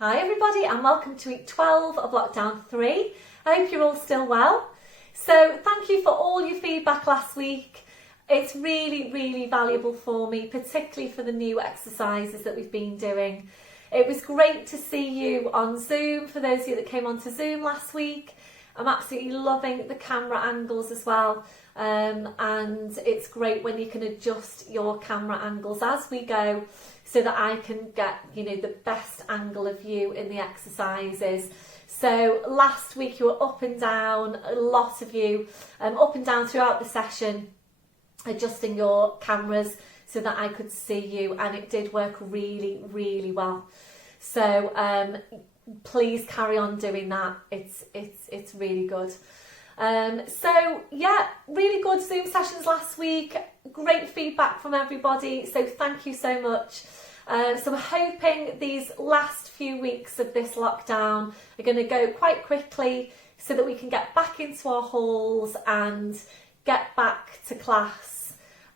Hi everybody and welcome to week 12 of lockdown 3. I hope you're all still well. So thank you for all your feedback last week. It's really valuable for me, particularly for the new exercises that we've been doing. It was great to see you on Zoom, for those of you that came onto Zoom last week. I'm absolutely loving the camera angles as well. And it's great when you can adjust your camera angles as we go so that I can get, the best angle of you in the exercises. So last week you were up and down, a lot of you, up and down throughout the session, adjusting your cameras so that I could see you, and it did work really well. So please carry on doing that. It's really good. So yeah, really good Zoom sessions last week. Great feedback from everybody. So thank you so much. So we're hoping these last few weeks of this lockdown are going to go quite quickly so that we can get back into our halls and get back to class,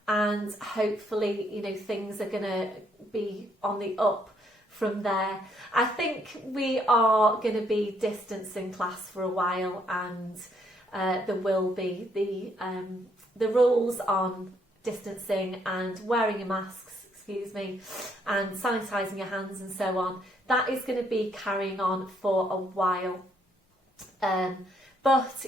and hopefully, things are going to be on the up from there. I think we are going to be distancing class for a while, and there will be the rules on distancing and wearing your masks, and sanitising your hands and so on. That is going to be carrying on for a while. But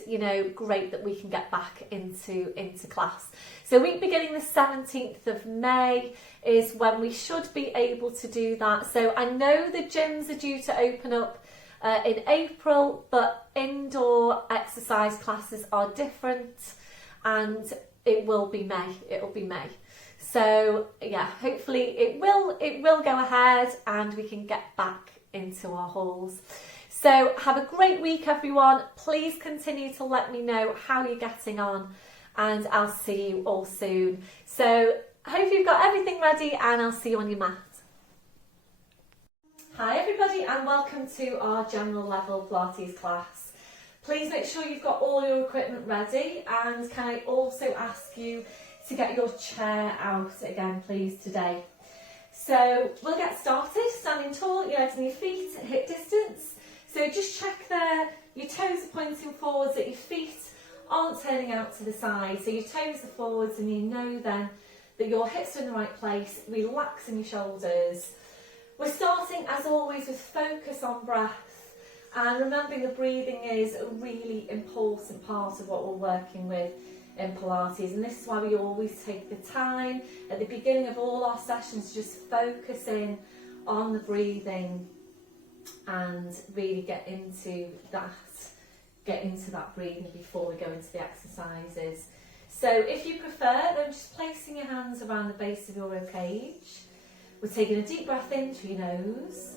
great that we can get back into class. So week beginning the 17th of May is when we should be able to do that. So I know the gyms are due to open up in April, but indoor exercise classes are different, and it will be May. It'll be May. So yeah, hopefully it will go ahead and we can get back into our halls. So have a great week everyone. Please continue to let me know how you're getting on, and I'll see you all soon. So I hope you've got everything ready, and I'll see you on your mat. Hi everybody and welcome to our general level Pilates class. Please make sure you've got all your equipment ready, and can I also ask you to get your chair out again please today. So we'll get started, standing tall, your legs and your feet at hip distance. So just check there, your toes are pointing forwards, that your feet aren't turning out to the side. So your toes are forwards, and you know then that your hips are in the right place, relaxing your shoulders. We're starting as always with focus on breath, and remembering the breathing is a really important part of what we're working with in Pilates, and this is why we always take the time at the beginning of all our sessions to just focus in on the breathing and really get into that breathing before we go into the exercises. So if you prefer, then just placing your hands around the base of your ribcage. We're taking a deep breath in through your nose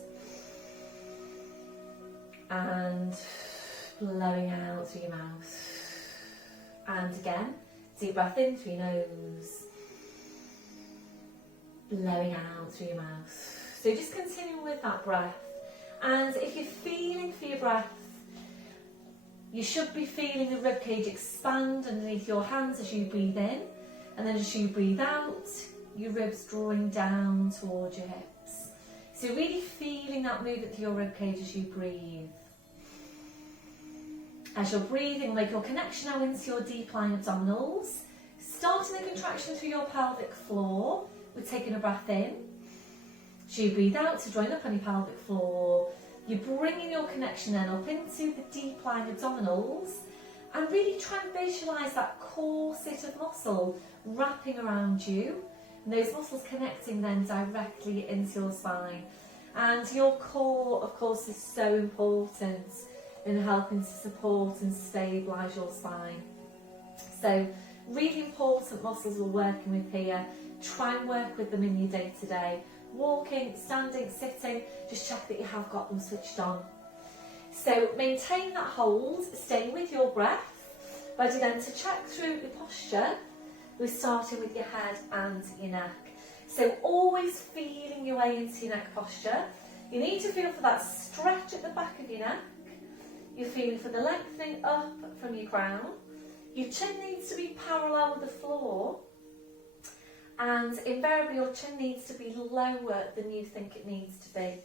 and blowing out through your mouth. And again, deep breath in through your nose, blowing out through your mouth. So just continue with that breath. And if you're feeling for your breath, you should be feeling the ribcage expand underneath your hands as you breathe in, and then as you breathe out, your ribs drawing down towards your hips. So really feeling that movement through your ribcage as you breathe. As you're breathing, make your connection now into your deep lying abdominals. Starting the contraction through your pelvic floor. We're taking a breath in. As you breathe out to join up on your pelvic floor, you're bringing your connection then up into the deep lying abdominals, and really try and visualise that corset of muscle wrapping around you, and those muscles connecting then directly into your spine. And your core, of course, is so important in helping to support and stabilise your spine. So really important muscles we're working with here. Try and work with them in your day to day. Walking, standing, sitting, just check that you have got them switched on. So maintain that hold, stay with your breath. Ready then to check through your posture. We're starting with your head and your neck. So always feeling your way into your neck posture. You need to feel for that stretch at the back of your neck. You're feeling for the lengthening up from your crown. Your chin needs to be parallel with the floor. And invariably your chin needs to be lower than you think it needs to be.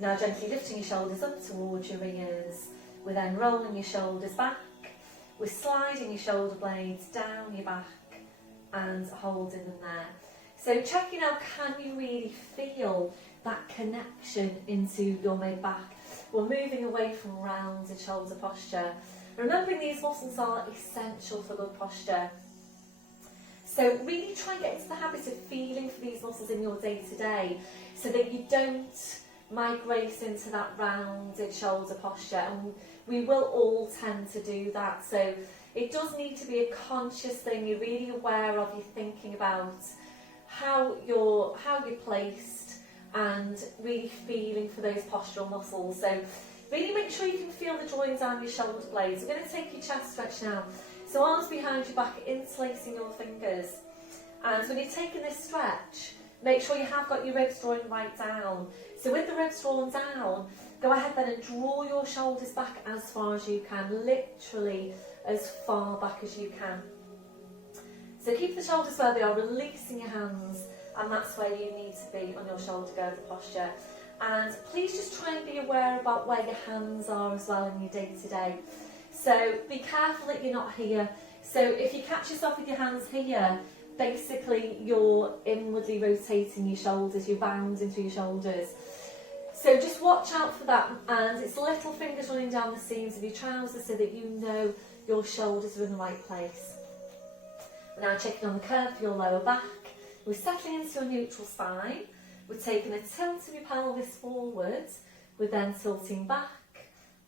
Now gently lifting your shoulders up towards your ears. We're then rolling your shoulders back. We're sliding your shoulder blades down your back and holding them there. So checking out, can you really feel that connection into your mid-back? We're moving away from rounded shoulder posture. Remembering these muscles are essential for good posture. So really try and get into the habit of feeling for these muscles in your day-to-day so that you don't migrate into that rounded shoulder posture. And we will all tend to do that. So it does need to be a conscious thing. You're really aware of, you're thinking about how you're placed and really feeling for those postural muscles. So really make sure you can feel the drawing down your shoulder blades. We're going to take your chest stretch now. So arms behind your back, interlacing your fingers. And when you're taking this stretch, make sure you have got your ribs drawing right down. So with the ribs drawn down, go ahead then and draw your shoulders back as far as you can, literally as far back as you can. So keep the shoulders where they are, releasing your hands, and that's where you need to be on your shoulder girder posture. And please just try and be aware about where your hands are as well in your day-to-day. So be careful that you're not here. So if you catch yourself with your hands here, basically you're inwardly rotating your shoulders, you're bounding through your shoulders. So just watch out for that, and it's little fingers running down the seams of your trousers so that you know your shoulders are in the right place. We're now checking on the curve for your lower back. We're settling into your neutral spine. We're taking a tilt of your pelvis forwards. We're then tilting back,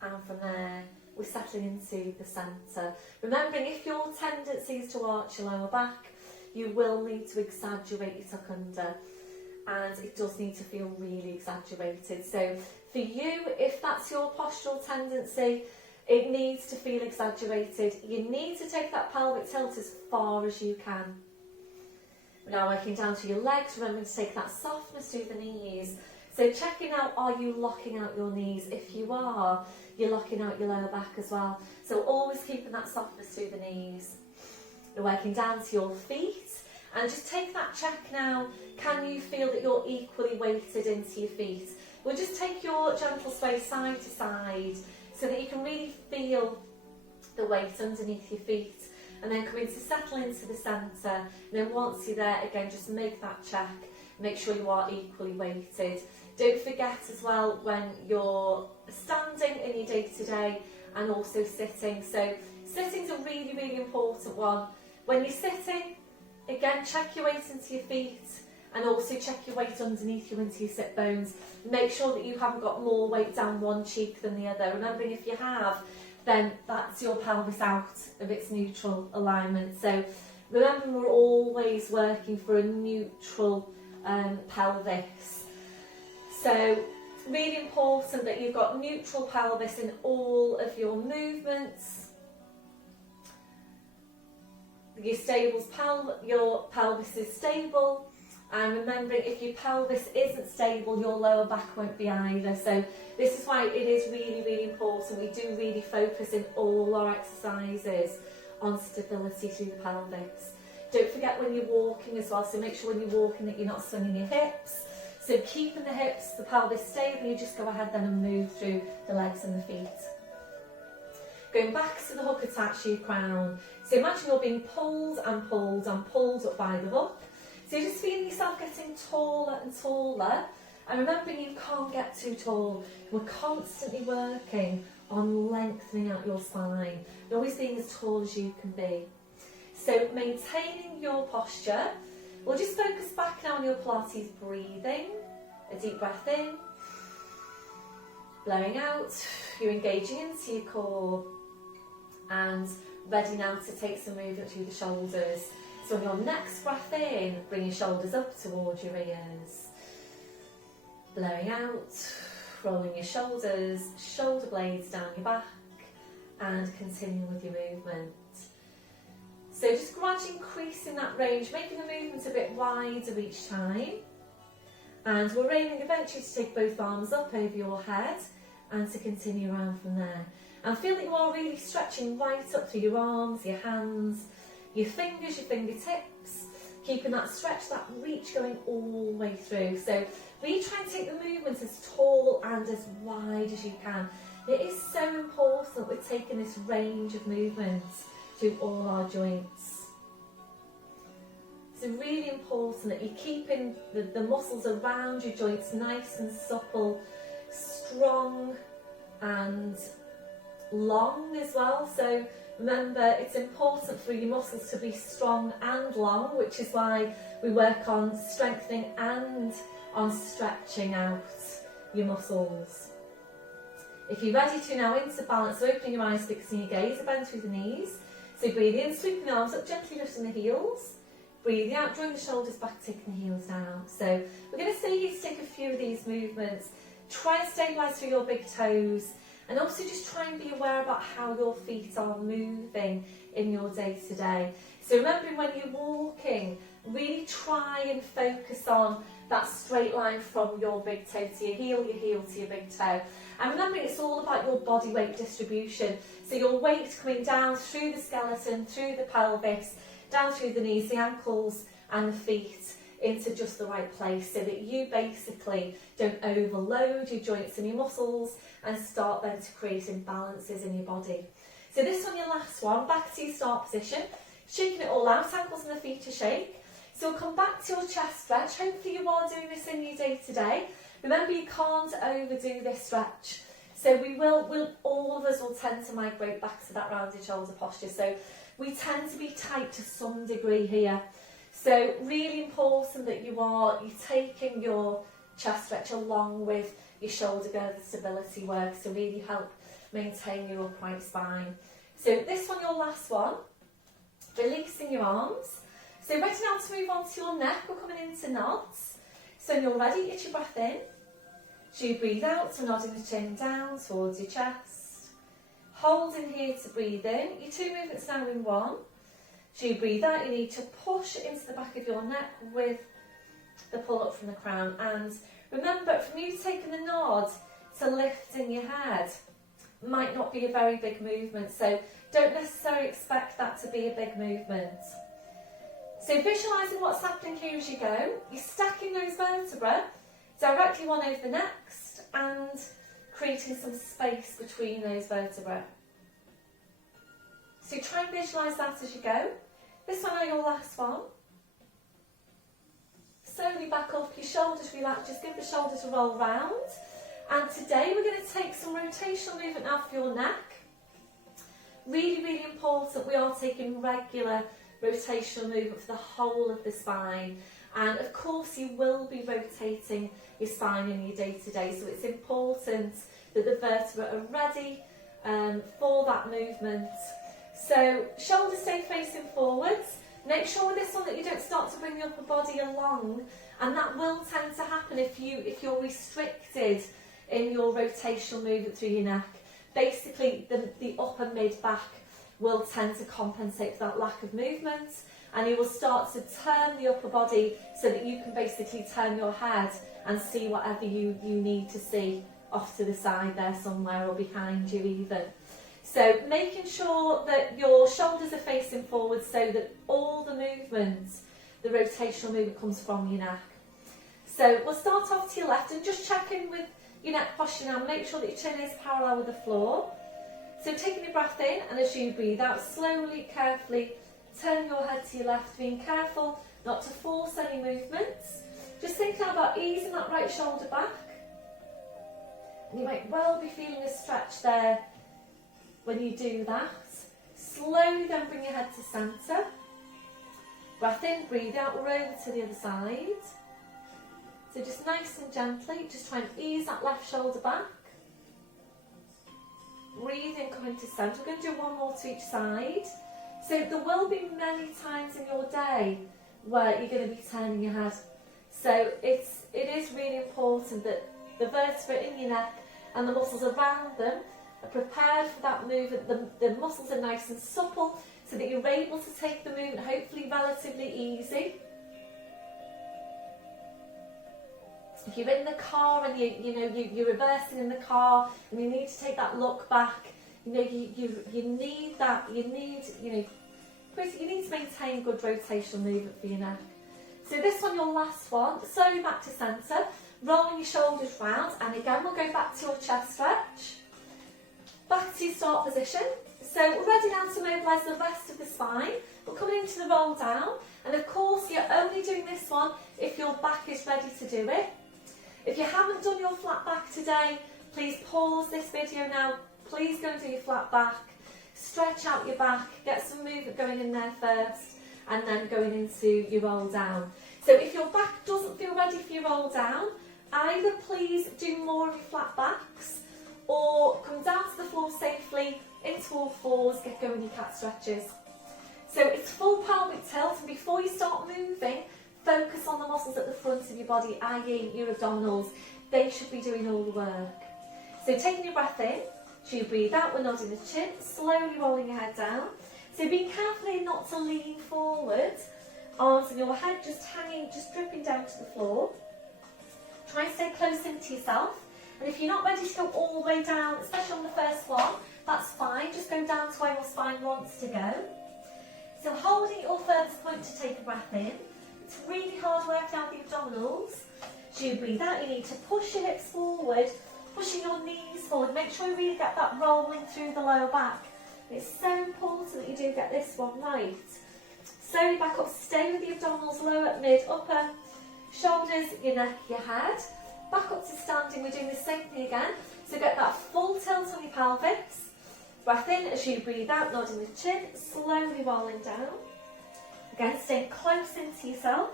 and from there we're settling into the centre. Remembering, if your tendency is to arch your lower back, you will need to exaggerate your tuck under, and it does need to feel really exaggerated. So for you, if that's your postural tendency, it needs to feel exaggerated. You need to take that pelvic tilt as far as you can. We're now working down to your legs, remembering to take that softness through the knees. So checking out, are you locking out your knees? If you are, you're locking out your lower back as well. So always keeping that softness through the knees. We're working down to your feet, and just take that check now. Can you feel that you're equally weighted into your feet? We'll just take your gentle sway side to side so that you can really feel the weight underneath your feet, and then come into settle into the centre. And then once you're there, again, just make that check. Make sure you are equally weighted. Don't forget as well, when you're standing in your day-to-day and also sitting. So sitting's a really, really important one. When you're sitting, again, check your weight into your feet, and also check your weight underneath you into your sit bones. Make sure that you haven't got more weight down one cheek than the other. Remembering, if you have, then that's your pelvis out of its neutral alignment. So remember, we're always working for a neutral pelvis. So really important that you've got neutral pelvis in all of your movements. Your pelvis is stable, and remembering, if your pelvis isn't stable, your lower back won't be either. So this is why it is really, really important. We do really focus in all our exercises on stability through the pelvis. Don't forget when you're walking as well, so make sure when you're walking that you're not swinging your hips. So keeping the hips, the pelvis stable, you just go ahead then and move through the legs and the feet. Going back to the hook attached to your crown. So imagine you're being pulled and pulled and pulled up by the hook. So you're just feeling yourself getting taller and taller. And remembering, you can't get too tall. We're constantly working on lengthening out your spine. You're always being as tall as you can be. So maintaining your posture. We'll just focus back now on your Pilates breathing. A deep breath in. Blowing out. You're engaging into your core. And ready now to take some movement through the shoulders. So on your next breath in, bring your shoulders up towards your ears. Blowing out, rolling your shoulders, shoulder blades down your back, and continuing with your movement. So just gradually increasing that range, making the movement a bit wider each time. And we're aiming eventually to take both arms up over your head and to continue around from there. And feel that you are really stretching right up through your arms, your hands, your fingers, your fingertips, keeping that stretch, that reach going all the way through. So really try and take the movements as tall and as wide as you can. It is so important we're taking this range of movements through all our joints. It's really important that you're keeping the muscles around your joints nice and supple, strong and long as well. So remember, it's important for your muscles to be strong and long, which is why we work on strengthening and on stretching out your muscles. If you're ready to now into balance, so opening your eyes, fixing your gaze, bend through the knees. So breathe in, sweeping the arms up, gently lifting the heels. Breathing out, drawing the shoulders back, taking the heels down. So we're going to stay here to take a few of these movements. Try and stabilise through your big toes. And also just try and be aware about how your feet are moving in your day to day. So remembering when you're walking, really try and focus on that straight line from your big toe to your heel to your big toe. And remembering it's all about your body weight distribution. So your weight coming down through the skeleton, through the pelvis, down through the knees, the ankles and the feet into just the right place, so that you basically don't overload your joints and your muscles and start then to create imbalances in your body. So this one, your last one, back to your start position, shaking it all out, ankles and the feet to shake. So we'll come back to your chest stretch. Hopefully you are doing this in your day to day. Remember, you can't overdo this stretch. So all of us will tend to migrate back to that rounded shoulder posture. So we tend to be tight to some degree here. So really important that you're taking your chest stretch along with your shoulder girth stability work to really help maintain your upright spine. So this one, your last one, releasing your arms. So ready now to move on to your neck. We're coming into nods. So when you're ready, get your breath in. So you breathe out, so nodding the chin down towards your chest. Holding here to breathe in. Your two movements now in one. So you breathe out, you need to push into the back of your neck with the pull up from the crown. And remember, from you taking the nod to lifting your head might not be a very big movement. So don't necessarily expect that to be a big movement. So visualising what's happening here as you go. You're stacking those vertebrae directly one over the next and creating some space between those vertebrae. So try and visualise that as you go. This one, your last one. Slowly back up, your shoulders relax, just give the shoulders a roll round. And today we're going to take some rotational movement now for your neck. Really, really important, we are taking regular rotational movement for the whole of the spine. And of course you will be rotating your spine in your day to day, so it's important that the vertebrae are ready for that movement. So shoulders stay facing forwards. Make sure with this one that you don't start to bring the upper body along, and that will tend to happen if you're restricted in your rotational movement through your neck. Basically the upper mid back will tend to compensate for that lack of movement, and you will start to turn the upper body so that you can basically turn your head and see whatever you need to see off to the side there somewhere, or behind you even. So making sure that your shoulders are facing forward so that all the movement, the rotational movement, comes from your neck. So we'll start off to your left and just check in with your neck posture now. Make sure that your chin is parallel with the floor. So taking your breath in, and as you breathe out, slowly, carefully turn your head to your left, being careful not to force any movements. Just thinking about easing that right shoulder back. And you might well be feeling a stretch there when you do that. Slowly then bring your head to centre. Breath in, breathe out, we're over to the other side. So just nice and gently, just try and ease that left shoulder back. Breathe in, come into centre. We're going to do one more to each side. So there will be many times in your day where you're going to be turning your head. So it is really important that the vertebrae in your neck and the muscles around them are prepared for that movement. The muscles are nice and supple so that you're able to take the movement hopefully relatively easy. If you're in the car and you're reversing in the car and you need to take that look back, you need that. You need to maintain good rotational movement for your neck. So this one, your last one, slowly back to centre, rolling your shoulders round, and again we'll go back to your chest stretch. Back to your start position. So we're ready now to mobilise the rest of the spine. We're coming into the roll down, and of course you're only doing this one if your back is ready to do it. If you haven't done your flat back today, please pause this video now. Please go and do your flat back. Stretch out your back, get some movement going in there first, and then going into your roll down. So if your back doesn't feel ready for your roll down, either please do more of your flat backs, or come down to the floor safely, into all fours, get going your cat stretches. So it's full pelvic tilt, and before you start moving, focus on the muscles at the front of your body, i.e. your abdominals. They should be doing all the work. So taking your breath in, so you breathe out, we're nodding the chin, slowly rolling your head down. So being careful here not to lean forward, arms and your head just hanging, just dripping down to the floor. Try and stay close into yourself. And if you're not ready to go all the way down, especially on the first one, that's fine. Just go down to where your spine wants to go. So holding your furthest point to take a breath in. It's really hard working out the abdominals. So you breathe out, you need to push your hips forward, pushing your knees forward. Make sure you really get that rolling through the lower back. It's so important that you do get this one right. Slowly back up, stay with the abdominals, lower, mid, upper, shoulders, your neck, your head. Back up to standing, we're doing the same thing again. So get that full tilt on your pelvis. Breath in as you breathe out, nodding the chin, slowly rolling down. Again, staying close into yourself.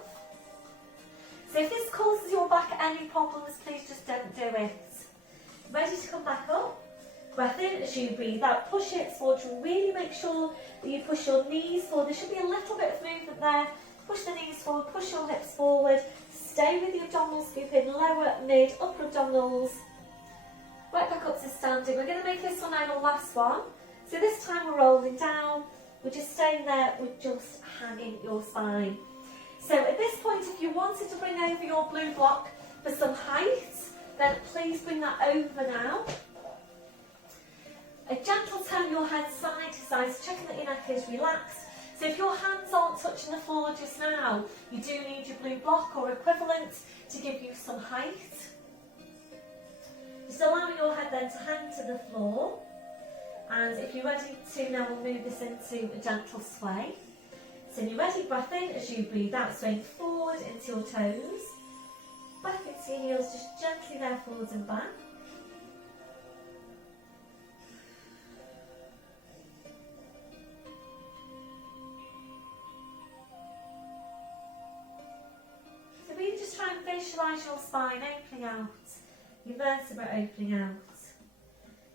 So if this causes your back any problems, please just don't do it. Ready to come back up? Breath in as you breathe out, push your hips forward. Really make sure that you push your knees forward. There should be a little bit of movement there. Push the knees forward, push your hips forward. Stay with the abdominals, scoop in lower, mid, upper abdominals. Right back up to standing. We're going to make this one our last one. So this time we're rolling down. We're just staying there, we're just hanging your spine. So at this point, if you wanted to bring over your blue block for some height, then please bring that over now. A gentle turn your head side to side, checking that your neck is relaxed. So if your hands aren't touching the floor just now, you do need your blue block or equivalent to give you some height. Just allow your head then to hang to the floor. And if you're ready to, now we'll move this into a gentle sway. So you're ready, breath in as you breathe out, swaying forward into your toes. Back into your heels, just gently there, forwards and back. So really just try and visualise your spine opening out, your vertebrae opening out.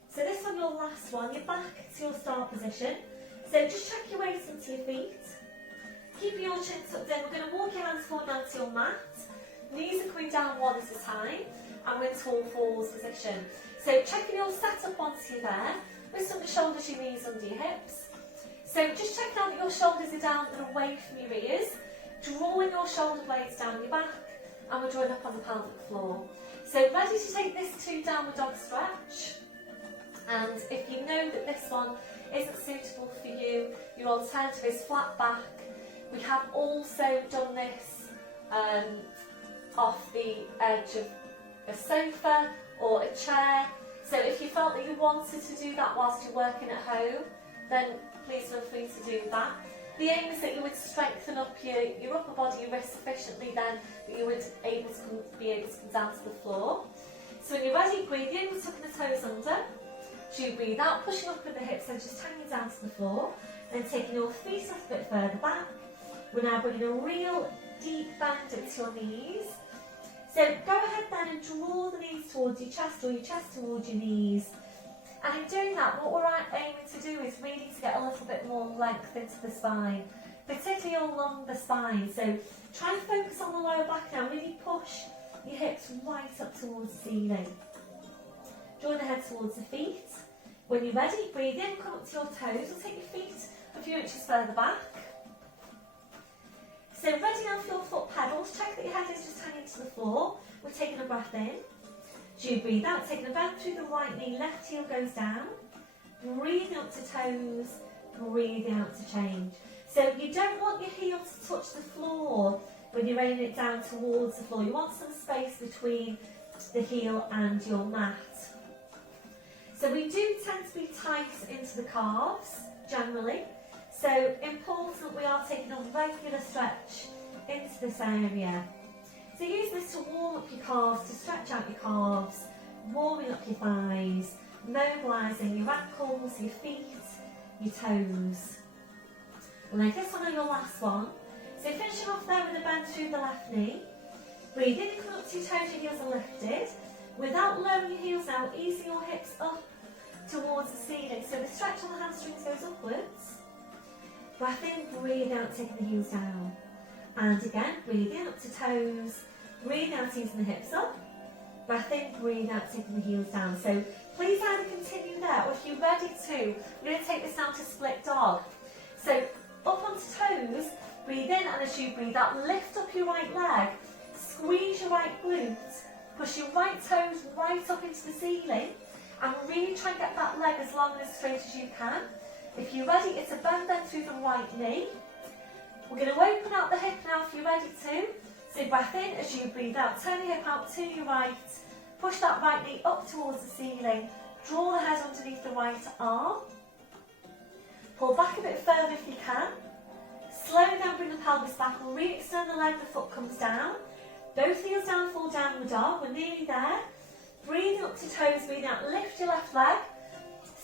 So this one, your last one, you're back to your start position. So just check your weight into your feet. Keep your chin tucked in. We're going to walk your hands forward down to your mat. Knees are coming down one at a time. And we're in tall fours position. So checking your setup once you're there. Listen the shoulders, your knees under your hips. So just check out that your shoulders are down and away from your ears. Drawing your shoulder blades down your back. And we're drawing up on the pelvic floor. So ready to take this to downward dog stretch. And if you know that this one isn't suitable for you, your alternative is flat back. We have also done this off the edge of a sofa or a chair. So if you felt that you wanted to do that whilst you're working at home, then please feel free to do that. The aim is that you would strengthen up your upper body, your wrist sufficiently then that you would be able to come down to the floor. So when you're ready, breathe in, we're tucking the toes under. So you breathe out, pushing up with the hips and just hanging down to the floor. Then taking your feet a bit further back. We're now bringing a real deep bend into your knees. So go ahead then and draw the knees towards your chest or your chest towards your knees. And in doing that, what we're aiming to do is really to get a little bit more length into the spine, particularly along the spine. So try and focus on the lower back now, really push your hips right up towards the ceiling. Draw the head towards the feet. When you're ready, breathe in, come up to your toes. We'll take your feet a few inches further back. So ready now for your foot pedals. Check that your head is just hanging to the floor. We're taking a breath in. So you breathe out, taking a bend through the right knee, left heel goes down. Breathing up to toes, breathing out to change. So you don't want your heel to touch the floor. when you're raining it down towards the floor. You want some space between the heel and your mat. So we do tend to be tight into the calves, generally. So important we are taking a regular stretch into this area. So use this to warm up your calves, to stretch out your calves, warming up your thighs, mobilising your ankles, your feet, your toes. And then this one on your last one. So finishing off there with a bend through the left knee. Breathe in and come up to your toes, your heels are lifted. Without lowering your heels now, easing your hips up towards the ceiling. So the stretch on the hamstrings goes upwards. Breath in, breathe out, taking the heels down. And again, breathe in up to toes. Breathe out, easing the hips up. Breath in, breathe out, taking the heels down. So please either continue there, or if you're ready to, we're going to take this down to split dog. So up onto toes, breathe in, and as you breathe out, lift up your right leg. Squeeze your right glute. Push your right toes right up into the ceiling. And really try and get that leg as long and as straight as you can. If you're ready, it's a bend then through the right knee. We're going to open out the hip now if you're ready to. So breath in as you breathe out. Turn the hip out to your right. Push that right knee up towards the ceiling. Draw the head underneath the right arm. Pull back a bit further if you can. Slowly then bring the pelvis back. Re-extend the leg, the foot comes down. Both heels down, fall downward dog. We're nearly there. Breathing up to toes, breathing out. Lift your left leg.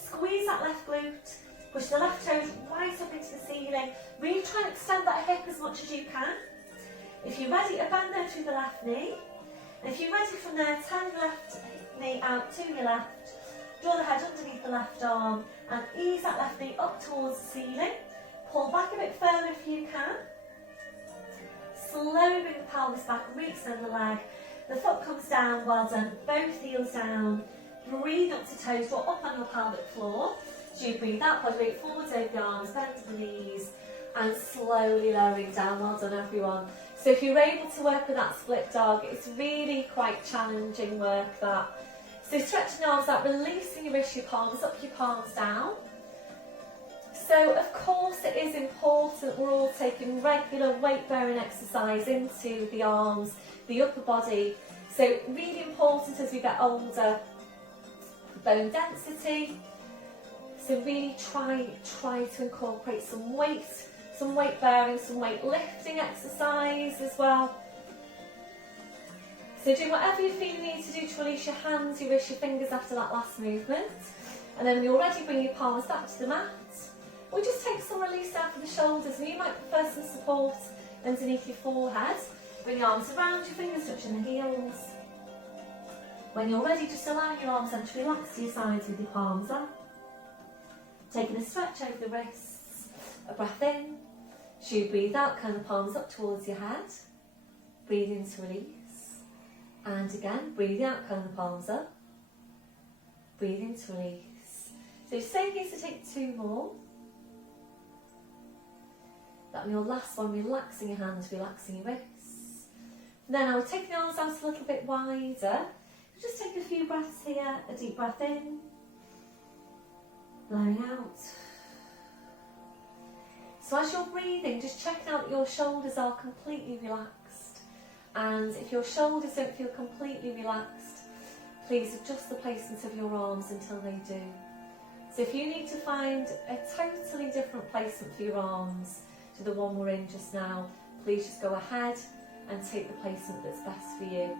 Squeeze that left glute. Push the left toes right up into the ceiling. Really try and extend that hip as much as you can. If you're ready, a bend there through the left knee. And if you're ready from there, turn your left knee out to your left. Draw the head underneath the left arm and ease that left knee up towards the ceiling. Pull back a bit further if you can. Slowly bring the pelvis back, re-extend the leg. The foot comes down, well done. Both heels down. Breathe up to toes, draw up on your pelvic floor. As you breathe out, push weight forwards over the arms, bend the knees, and slowly lowering down. Well done, everyone. So if you're able to work with that split dog, it's really quite challenging work, that. So stretching the arms out, releasing your wrists, your palms up, your palms down. So of course it is important we're all taking regular weight bearing exercise into the arms, the upper body. So really important as we get older, bone density. So really try to incorporate some weight bearing, some weight lifting exercise as well. So do whatever you feel you need to do to release your hands, your wrists, your fingers after that last movement. And then when you're ready, bring your palms back to the mat. Or just take some release down for the shoulders, and you might prefer some support underneath your forehead. Bring your arms around, your fingers touching the heels. When you're ready, just allow your arms then to relax to your sides with your palms up. Taking a stretch over the wrists, a breath in. As you breathe out, kind of palms up towards your head. Breathe in to release. And again, breathe out, kind of palms up. Breathe in to release. So stay here to take 2 more. That on your last one, relaxing your hands, relaxing your wrists. Then I'll take the arms out a little bit wider. Just take a few breaths here. A deep breath in. Blowing out. So as you're breathing, just checking out that your shoulders are completely relaxed. And if your shoulders don't feel completely relaxed, please adjust the placement of your arms until they do. So if you need to find a totally different placement for your arms to the one we're in just now, please just go ahead and take the placement that's best for you.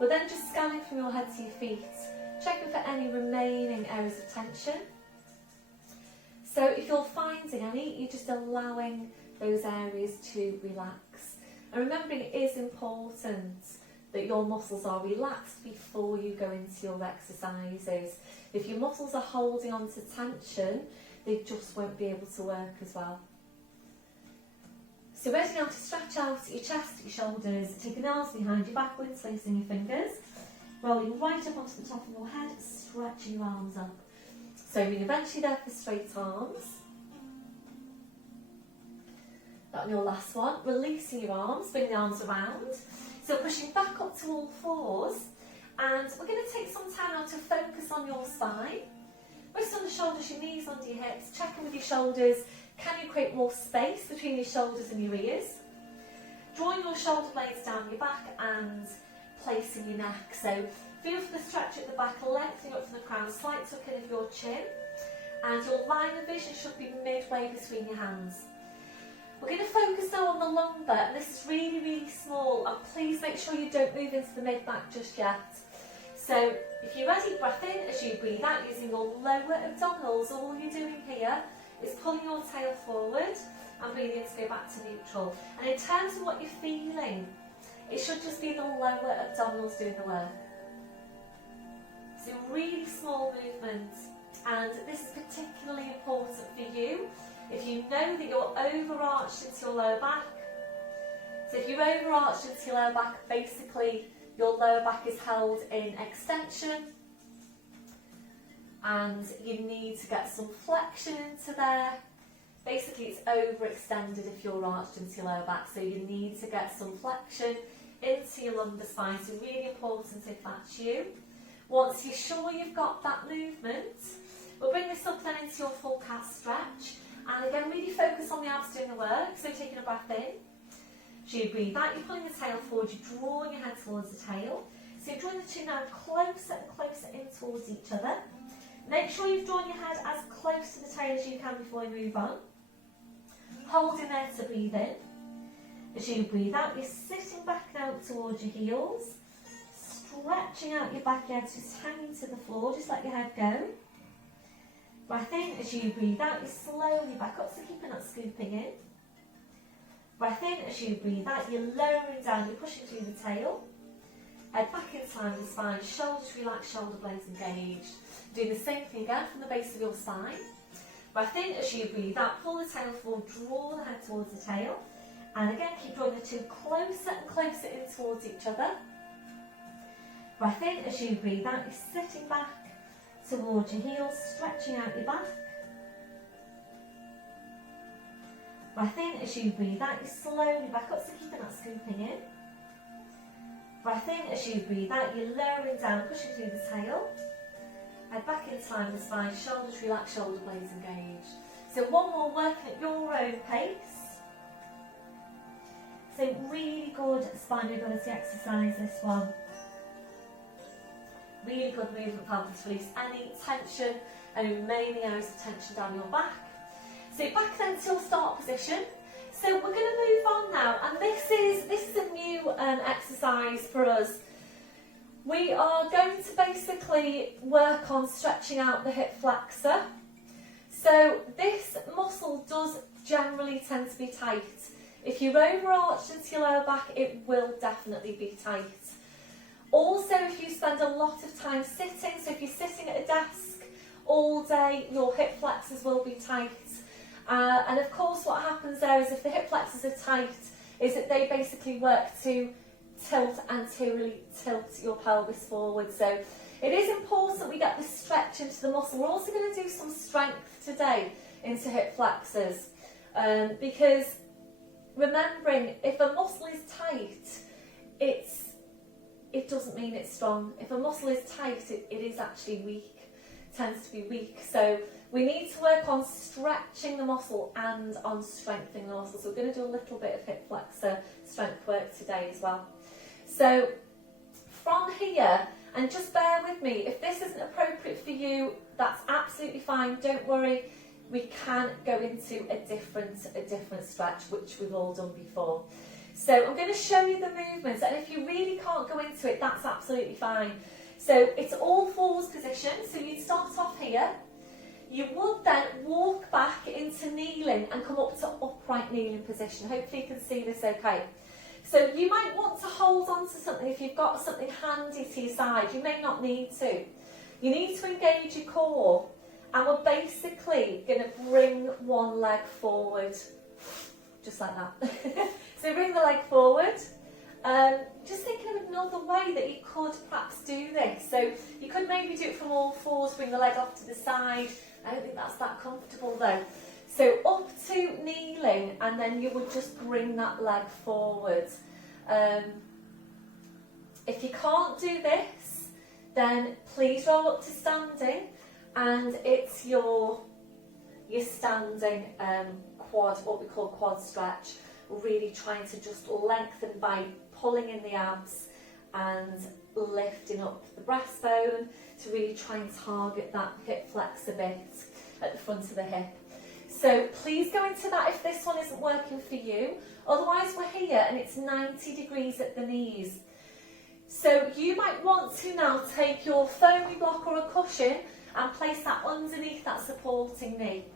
But then just scanning from your head to your feet, checking for any remaining areas of tension. So if you're finding any, you're just allowing those areas to relax. And remembering it is important that your muscles are relaxed before you go into your exercises. If your muscles are holding on to tension, they just won't be able to work as well. So ready now to stretch out your chest, your shoulders, taking the arms behind you backwards, placing your fingers, rolling right up onto the top of your head, stretching your arms up. So you're eventually there for straight arms. That on your last one, releasing your arms, bring the arms around. So pushing back up to all fours, and we're going to take some time now to focus on your spine. Wrists on the shoulders, your knees under your hips, checking with your shoulders. Can you create more space between your shoulders and your ears? drawing your shoulder blades down your back and placing your neck. So feel for the stretch at the back, lengthening up from the crown, slight tuck in of your chin, and your line of vision should be midway between your hands. We're going to focus now on the lumbar, and this is really, really small, and please make sure you don't move into the mid-back just yet. So if you're ready, breath in as you breathe out using your lower abdominals. All you're doing here is pulling your tail forward and breathing to go back to neutral. And in terms of what you're feeling, it should just be the lower abdominals doing the work. So really small movements, and this is particularly important for you if you know that you're overarched into your lower back. So if you're overarched into your lower back, basically your lower back is held in extension and you need to get some flexion into there. Basically it's overextended if you're arched into your lower back, so you need to get some flexion into your lumbar spine. So really important if that's you. Once you're sure you've got that movement, we'll bring this up then into your full cat stretch. And again, really focus on the abs doing the work. So taking a breath in. As you breathe out, you're pulling the tail forward, you're drawing your head towards the tail. So you're drawing the two now closer and closer in towards each other. Make sure you've drawn your head as close to the tail as you can before you move on. Holding there to breathe in. As you breathe out, you're sitting back now towards your heels. Stretching out your back edge, just hanging to the floor, just let your head go. Breath in, as you breathe out, you're slowly back up, so keeping that scooping in. Breath in, as you breathe out, you're lowering down, you're pushing through the tail. Head back in line with the spine, shoulders relaxed, shoulder blades engaged. Doing the same thing again from the base of your spine. Breath in, as you breathe out, pull the tail forward, draw the head towards the tail. And again, keep drawing the two closer and closer in towards each other. Breath in, as you breathe out, you're sitting back towards your heels, stretching out your back. Breath in, as you breathe out, you're slowly back up, so keeping that scooping in. Breath in, as you breathe out, you're lowering down, pushing through the tail. Head back into line with the spine, shoulders relaxed, shoulder blades engaged. So one more, working at your own pace. So really good spine mobility exercise, this one. Really good movement, pelvis release any tension and remaining areas of tension down your back. So back then to your start position. So we're going to move on now, and this is a new exercise for us. We are going to basically work on stretching out the hip flexor. So this muscle does generally tend to be tight. If you're overarched into your lower back, it will definitely be tight. Also, if you spend a lot of time sitting, so if you're sitting at a desk all day, your hip flexors will be tight. And of course what happens there is if the hip flexors are tight, is that they basically work to anteriorly tilt your pelvis forward. So it is important we get the stretch into the muscle. We're also going to do some strength today into hip flexors, because remembering if a muscle is tight, it doesn't mean it's strong. If a muscle is tight, it is actually weak, tends to be weak. So we need to work on stretching the muscle and on strengthening the muscle. So we're going to do a little bit of hip flexor strength work today as well. So from here, and just bear with me, if this isn't appropriate for you, that's absolutely fine, don't worry. We can go into a different stretch, which we've all done before. So I'm going to show you the movements, and if you really can't go into it, that's absolutely fine. So it's all fours position, so you'd start off here. You would then walk back into kneeling and come up to upright kneeling position. Hopefully you can see this okay. So you might want to hold on to something if you've got something handy to your side. You may not need to. You need to engage your core, and we're basically going to bring one leg forward, just like that. So bring the leg forward. Just thinking of another way that you could perhaps do this. So you could maybe do it from all fours, bring the leg off to the side. I don't think that's that comfortable though. So up to kneeling, and then you would just bring that leg forward. If you can't do this, then please roll up to standing, and it's your standing quad, what we call quad stretch. really trying to just lengthen by pulling in the abs and lifting up the breastbone to really try and target that hip flexor bit at the front of the hip. So please go into that if this one isn't working for you. Otherwise we're here and it's 90 degrees at the knees. So you might want to now take your foamy block or a cushion and place that underneath that supporting knee.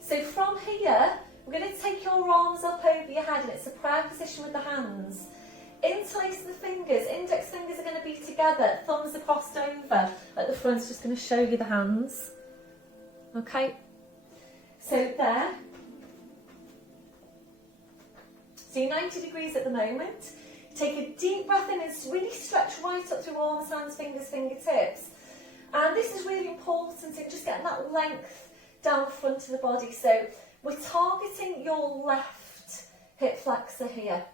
So from here, we're going to take your arms up over your head, and it's a prayer position with the hands. Interlace the fingers, index fingers are going to be together, thumbs are crossed over at the front. Just going to show you the hands. Okay, so there. So you're 90 degrees at the moment. Take a deep breath in and really stretch right up through arms, hands, fingers, fingertips. And this is really important in just getting that length down the front of the body. So we're targeting your left hip flexor here.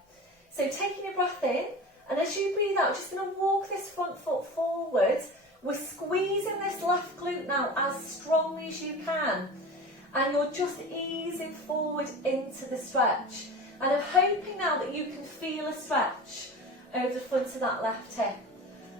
So taking a breath in, and as you breathe out, just going to walk this front foot forward. We're squeezing this left glute now as strongly as you can. And you're just easing forward into the stretch. And I'm hoping now that you can feel a stretch over the front of that left hip.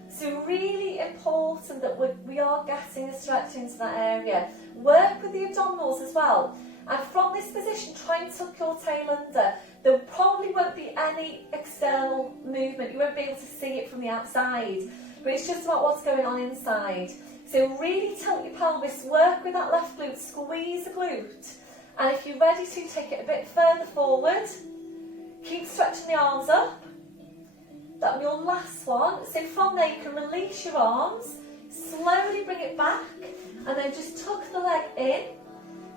So really important that we are getting a stretch into that area. Work with the abdominals as well. And from this position, try and tuck your tail under. There probably won't be any external movement. You won't be able to see it from the outside. But it's just about what's going on inside. So really tilt your pelvis, work with that left glute, squeeze the glute. And if you're ready to, take it a bit further forward. Keep stretching the arms up. That'll be your last one. So from there you can release your arms, slowly bring it back, and then just tuck the leg in.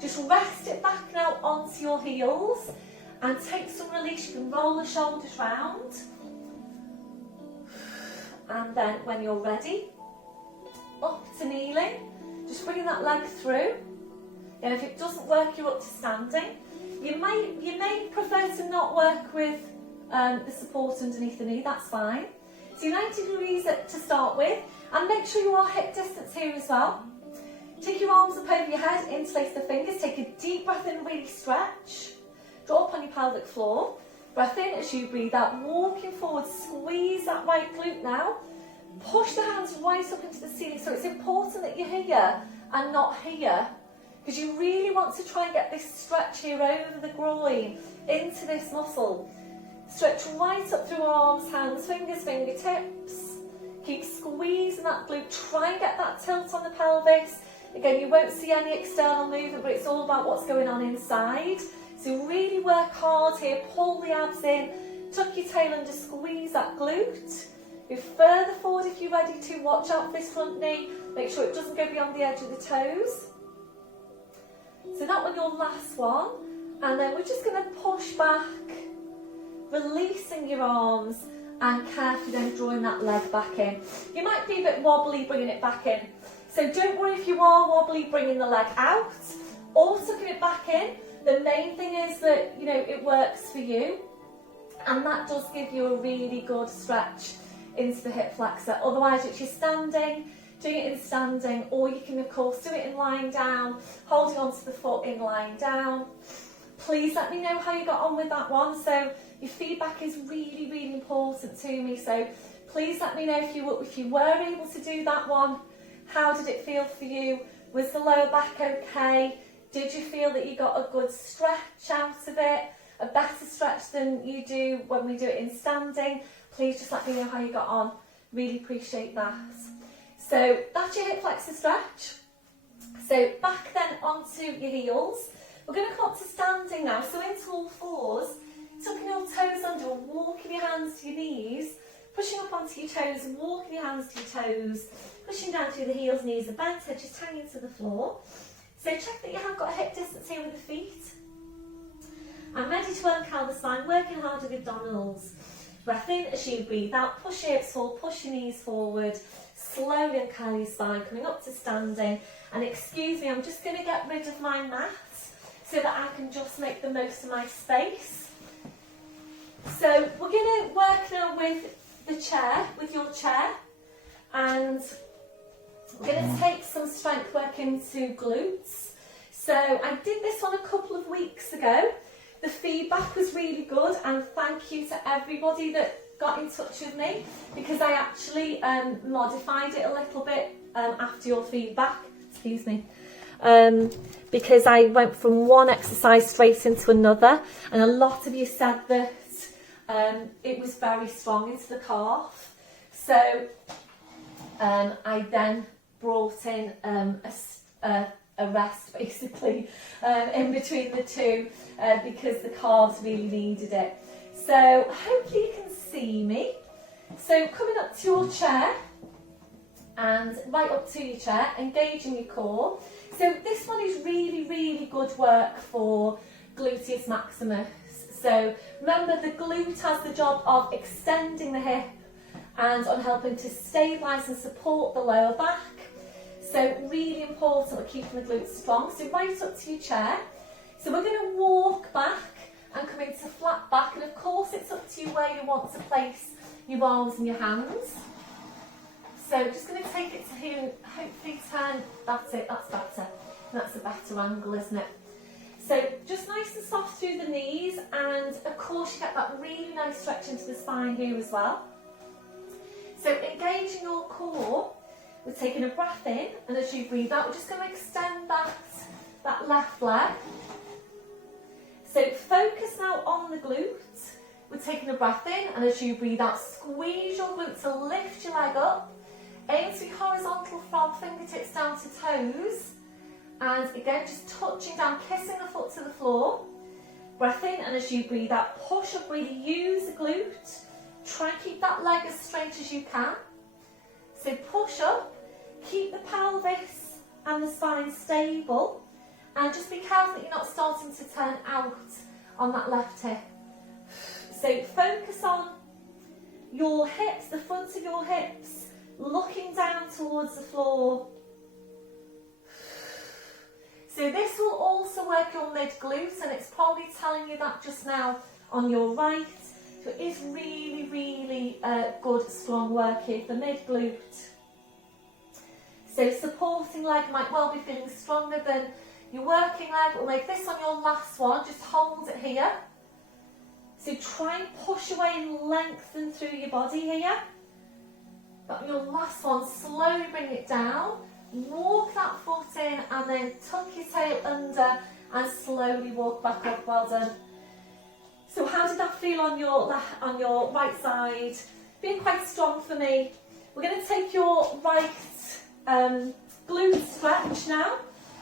Just rest it back now onto your heels and take some release. You can roll the shoulders round. And then when you're ready, up to kneeling, just bringing that leg through. And if it doesn't work, you're up to standing. You may prefer to not work with the support underneath the knee, that's fine. So you're 90 degrees to start with, and make sure you are hip distance here as well. Take your arms up over your head, interlace the fingers, take a deep breath in, really stretch. Draw up on your pelvic floor. Breath in as you breathe out, walking forward, squeeze that right glute now. Push the hands right up into the ceiling. So it's important that you're here and not here, because you really want to try and get this stretch here over the groin, into this muscle. Stretch right up through arms, hands, fingers, fingertips. Keep squeezing that glute. Try and get that tilt on the pelvis. Again, you won't see any external movement, but it's all about what's going on inside. So really work hard here. Pull the abs in. Tuck your tail under, squeeze that glute. Go further forward if you're ready to. Watch out for this front knee. Make sure it doesn't go beyond the edge of the toes. So that one, your last one. And then we're just going to push back, releasing your arms, and carefully then drawing that leg back in. You might be a bit wobbly bringing it back in. So don't worry if you are wobbly bringing the leg out or tucking it back in. The main thing is that, you know, it works for you. And that does give you a really good stretch into the hip flexor. Otherwise, it's you're standing, doing it in standing, or you can, of course, do it in lying down, holding onto the foot in lying down. Please let me know how you got on with that one. So your feedback is really, really important to me. So please let me know if you were able to do that one. How did it feel for you? Was the lower back okay? Did you feel that you got a good stretch out of it? A better stretch than you do when we do it in standing? Please just let me know how you got on. Really appreciate that. So that's your hip flexor stretch. So back then onto your heels. We're going to come up to standing now. So into all fours, tucking your toes under, walking your hands to your knees, pushing up onto your toes, walking your hands to your toes, pushing down through the heels, knees are bent, so just hanging to the floor. So check that you have got a hip distance here with the feet. I'm ready to uncurl the spine, working hard with abdominals. Breath in as you breathe out, push your hips forward, push your knees forward, slowly uncurl your spine, coming up to standing. And excuse me, I'm just going to get rid of my mat so that I can just make the most of my space. So we're going to work now with the chair, with your chair, and we're going to take some strength work into glutes. So I did this one a couple of weeks ago. the feedback was really good, and thank you to everybody that got in touch with me, because I actually modified it a little bit after your feedback, excuse me, because I went from one exercise straight into another, and a lot of you said that it was very strong into the calf. So I then brought in a rest basically in between the two because the calves really needed it. So hopefully you can see me. So coming up to your chair and right up to your chair, engaging your core. So this one is really, really good work for gluteus maximus. So remember, the glute has the job of extending the hip and on helping to stabilise and support the lower back. So really important at keeping the glutes strong. So right up to your chair. So we're going to walk back and come into flat back, and of course it's up to you where you want to place your arms and your hands. So just going to take it to here and hopefully turn, that's it, that's better. That's a better angle, isn't it? So just nice and soft through the knees, and of course you get that really nice stretch into the spine here as well. So engaging your core, we're taking a breath in, and as you breathe out, we're just going to extend that left leg. So focus now on the glute. We're taking a breath in, and as you breathe out, squeeze your glute to lift your leg up. Aim to be horizontal from fingertips down to toes. And again, just touching down, kissing the foot to the floor. Breath in, and as you breathe out, push up, really use the glute. Try and keep that leg as straight as you can. So push up, keep the pelvis and the spine stable. And just be careful that you're not starting to turn out on that left hip. So focus on your hips, the front of your hips, looking down towards the floor. So this will also work your mid glute, and it's probably telling you that just now on your right. So it is really, really good, strong work here for mid glute. So supporting leg might well be feeling stronger than your working leg. We'll make this on your last one, just hold it here. So try and push away and lengthen through your body here. But on your last one, slowly bring it down. Walk that foot in and then tuck your tail under and slowly walk back up. Well done. So how did that feel on your right side? Being quite strong for me. We're going to take your right glute stretch now.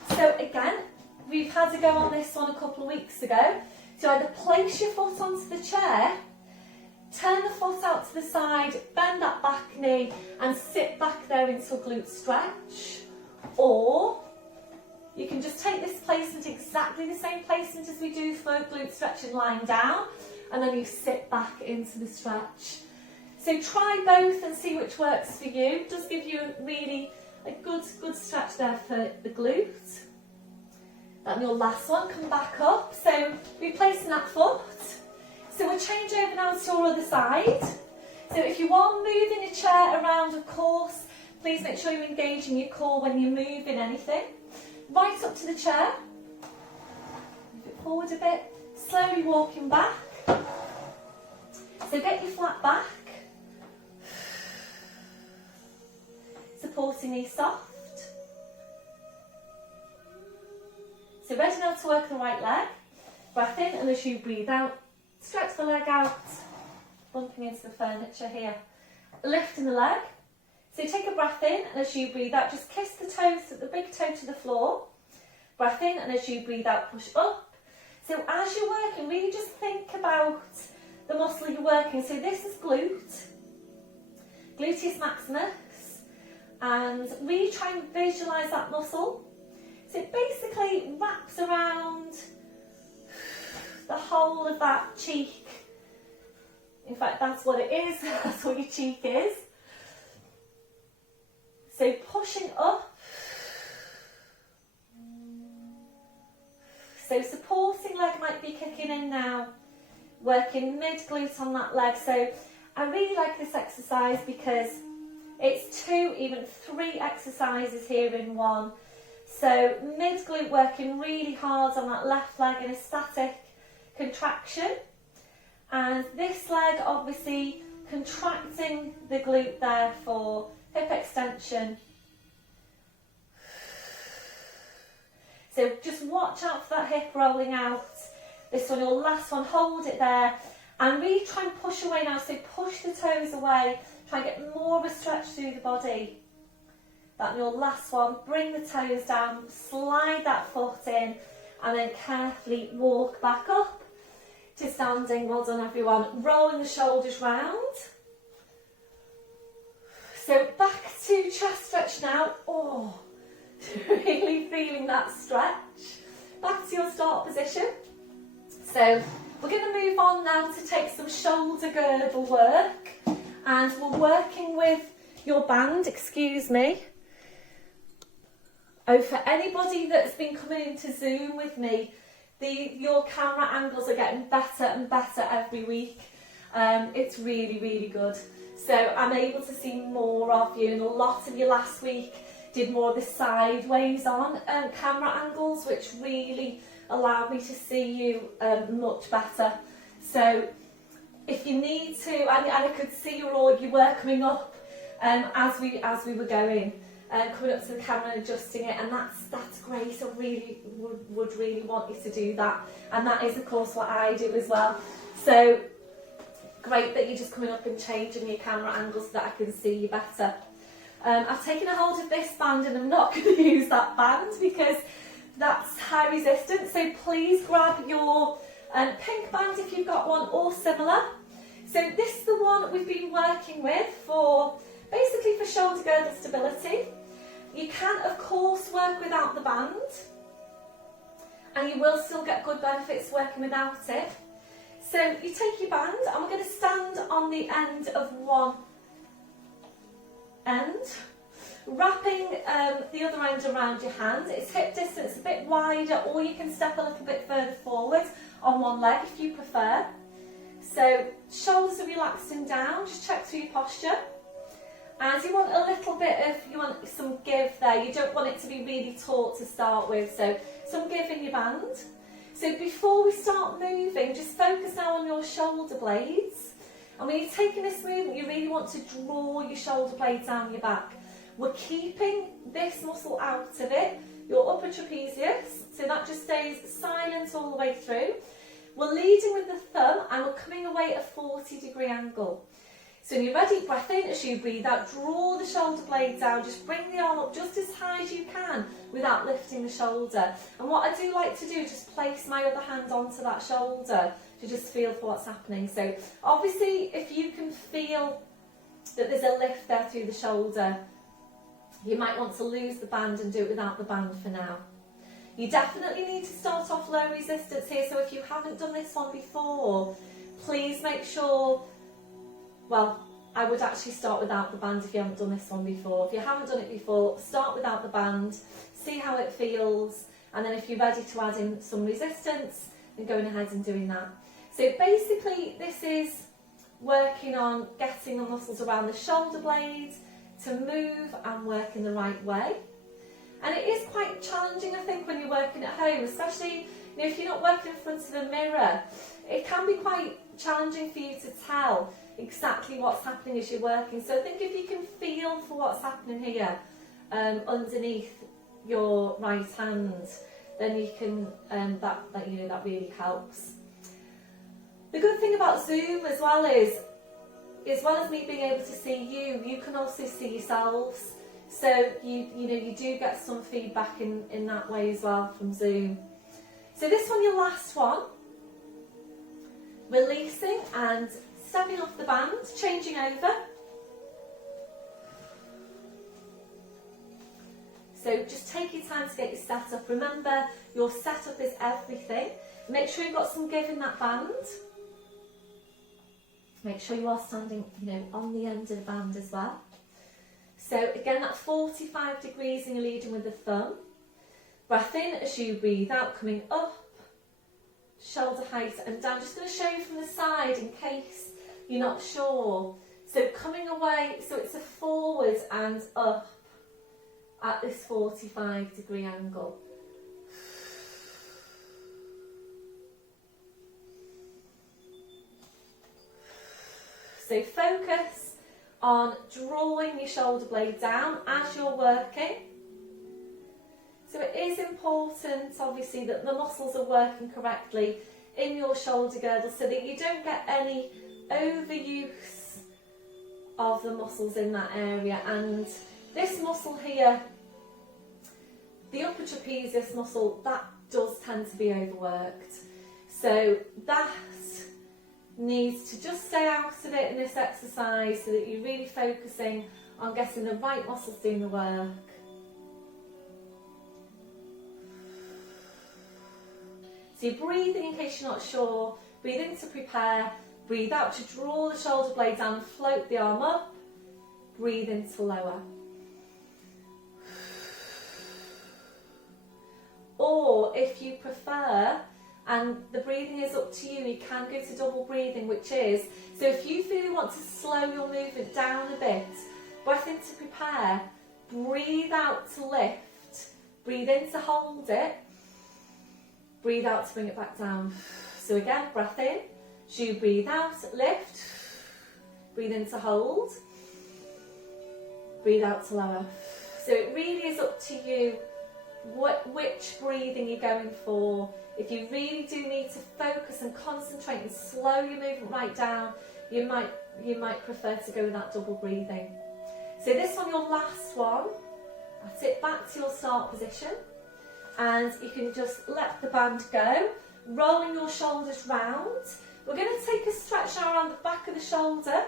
So again, we've had to go on this one a couple of weeks ago. So either place your foot onto the chair, turn the foot out to the side, bend that back knee and sit back there into a glute stretch. Or you can just take this placement, exactly the same placement as we do for glute stretching, lying down, and then you sit back into the stretch. So try both and see which works for you. It does give you a good stretch there for the glute. And your last one, come back up. So replacing that foot. So we'll change over now to your other side. So if you are moving a chair around, of course, please make sure you're engaging your core when you're moving anything. Right up to the chair. Move it forward a bit. Slowly walking back. So get your flat back. Supporting knees soft. So ready now to work the right leg. Breath in, and as you breathe out, stretch the leg out, bumping into the furniture here. Lifting the leg. So take a breath in, and as you breathe out, just kiss the toes, the big toe to the floor. Breath in, and as you breathe out, push up. So as you're working, really just think about the muscle you're working. So this is glute, gluteus maximus, and really try and visualise that muscle. So it basically wraps around the whole of that cheek. In fact, that's what it is. That's what your cheek is. So pushing up. So supporting leg might be kicking in now. Working mid glute on that leg. So I really like this exercise because it's 2, even 3 exercises here in one. So mid glute working really hard on that left leg in a static contraction, and this leg obviously contracting the glute there for hip extension. So just watch out for that hip rolling out. This one, your last one, hold it there and really try and push away now. So push the toes away, try and get more of a stretch through the body. That your last one, bring the toes down, slide that foot in, and then carefully walk back up to standing. Well done everyone. Rolling the shoulders round. So back to chest stretch now. Oh, really feeling that stretch. Back to your start position. So we're going to move on now to take some shoulder girdle work, and we're working with your band, excuse me. Oh, for anybody that's been coming into Zoom with me, your camera angles are getting better and better every week. It's really, really good. So I'm able to see more of you, and a lot of you last week did more of the sideways on camera angles, which really allowed me to see you much better. So if you need to, and I could see you were coming up as we were going, coming up to the camera and adjusting it, and that's great. I really would really want you to do that, and that is of course what I do as well. So great that you're just coming up and changing your camera angles so that I can see you better. I've taken a hold of this band and I'm not going to use that band because that's high resistance, so please grab your pink band if you've got one or similar. So this is the one we've been working with for basically for shoulder girdle stability. You can of course work without the band, and you will still get good benefits working without it. So you take your band and we're going to stand on the end of one end, wrapping the other end around your hand. It's hip distance a bit wider, or you can step a little bit further forward on one leg if you prefer. So shoulders are relaxing down, just check through your posture. And you want a little bit of, you want some give there. You don't want it to be really taut to start with, so some give in your band. So before we start moving, just focus now on your shoulder blades. And when you're taking this movement, you really want to draw your shoulder blades down your back. We're keeping this muscle out of it, your upper trapezius, so that just stays silent all the way through. We're leading with the thumb and we're coming away at a 40-degree angle. So when you're ready, breath in as you breathe out, draw the shoulder blade down, just bring the arm up just as high as you can without lifting the shoulder. And what I do like to do is just place my other hand onto that shoulder to just feel for what's happening. So obviously if you can feel that there's a lift there through the shoulder, you might want to lose the band and do it without the band for now. You definitely need to start off low resistance here, so if you haven't done this one before, please make sure, well, I would actually start without the band if you haven't done this one before. If you haven't done it before, start without the band, see how it feels, and then if you're ready to add in some resistance, then going ahead and doing that. So basically this is working on getting the muscles around the shoulder blades to move and work in the right way. And it is quite challenging, I think, when you're working at home, especially if you're not working in front of a mirror. It can be quite challenging for you to tell exactly what's happening as you're working. So I think if you can feel for what's happening here underneath your right hand, then you can that really helps. The good thing about Zoom as well is, as well as me being able to see you, you can also see yourselves. So you do get some feedback in that way as well from Zoom. So this one, your last one, releasing and stepping off the band, changing over. So just take your time to get your setup. Remember, your setup is everything. Make sure you've got some give in that band. Make sure you are standing, on the end of the band as well. So again, that's 45 degrees and you're leading with the thumb. Breath in as you breathe out, coming up, shoulder height and down. Just going to show you from the side in case you're not sure. So coming away, so it's a forward and up at this 45-degree angle. So focus on drawing your shoulder blade down as you're working. So it is important, obviously, that the muscles are working correctly in your shoulder girdle so that you don't get any overuse of the muscles in that area. And this muscle here, the upper trapezius muscle, that does tend to be overworked. So that needs to just stay out of it in this exercise so that you're really focusing on getting the right muscles doing the work. So you're breathing in case you're not sure, breathe in to prepare, breathe out to draw the shoulder blade down and float the arm up, breathe in to lower. Or if you prefer, and the breathing is up to you, you can go to double breathing, which is, so if you feel you want to slow your movement down a bit, breath in to prepare, breathe out to lift, breathe in to hold it, breathe out to bring it back down. So again, breath in, so you breathe out, lift, breathe in to hold, breathe out to lower. So it really is up to you which breathing you're going for. If you really do need to focus and concentrate and slow your movement right down, you might prefer to go with that double breathing. So this one, your last one, that's it, back to your start position. And you can just let the band go, rolling your shoulders round. We're going to take a stretch now around the back of the shoulder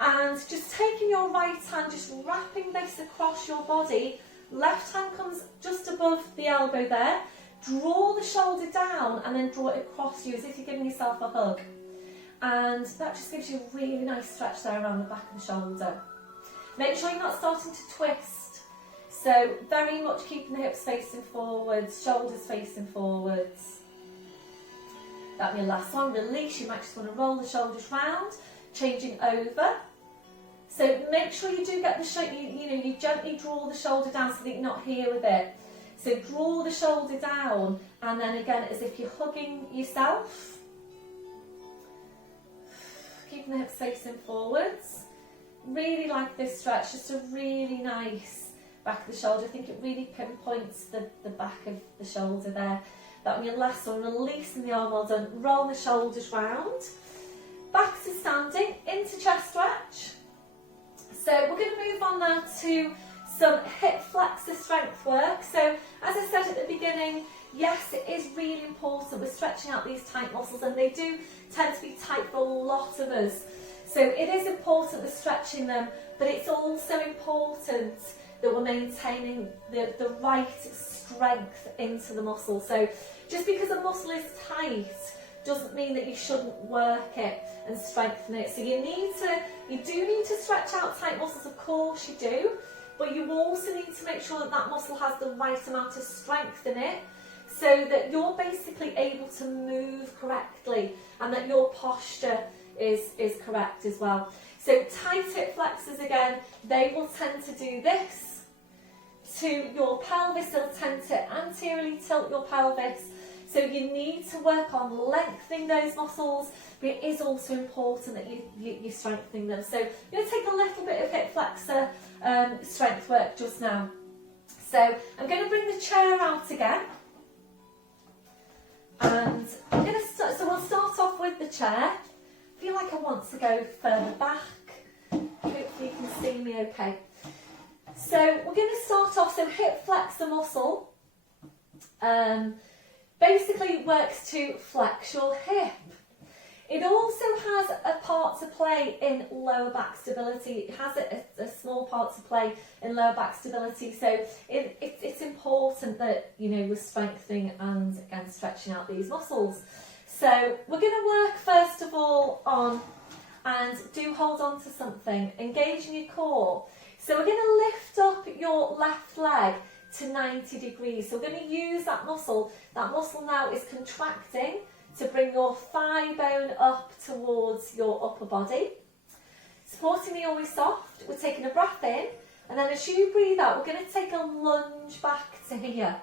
and just taking your right hand, just wrapping this across your body. Left hand comes just above the elbow there. Draw the shoulder down and then draw it across you as if you're giving yourself a hug. And that just gives you a really nice stretch there around the back of the shoulder. Make sure you're not starting to twist. So very much keeping the hips facing forwards, shoulders facing forwards. That'll be your last one. Release. You might just want to roll the shoulders round, changing over. So make sure you do get the shoulder, you gently draw the shoulder down so that you're not here with it. So draw the shoulder down and then again as if you're hugging yourself. Keeping the hips facing forwards. Really like this stretch, just a really nice back of the shoulder. I think it really pinpoints the back of the shoulder there. That'll be your last one. Releasing the arm, well done. Roll the shoulders round. Back to standing, into chest stretch. So we're going to move on now to some hip flexor strength work. So as I said at the beginning, yes, it is really important. We're stretching out these tight muscles and they do tend to be tight for a lot of us. So it is important we're stretching them, but it's also important that we're maintaining the right strength into the muscle. So just because a muscle is tight doesn't mean that you shouldn't work it and strengthen it. So you do need to stretch out tight muscles, of course you do, but you also need to make sure that that muscle has the right amount of strength in it so that you're basically able to move correctly and that your posture is correct as well. So tight hip flexors, again, they will tend to do this to your pelvis. They'll tend to anteriorly tilt your pelvis. So you need to work on lengthening those muscles, but it is also important that you're strengthening them. So you're going to take a little bit of hip flexor strength work just now. So I'm going to bring the chair out again. And I'm going to start, so we'll start off with the chair. I feel like I want to go further back. Hopefully you can see me okay. So we're going to start off, so hip flexor muscle basically works to flex your hip. It also has a part to play in lower back stability. It has a small part to play in lower back stability. So it's important that, we're strengthening and again stretching out these muscles. So we're going to work first of all on, and do hold on to something, engaging your core. So we're going to lift up your left leg to 90 degrees. So we're going to use that muscle. That muscle now is contracting to bring your thigh bone up towards your upper body. Supporting the always soft, we're taking a breath in, and then as you breathe out, we're going to take a lunge back to here.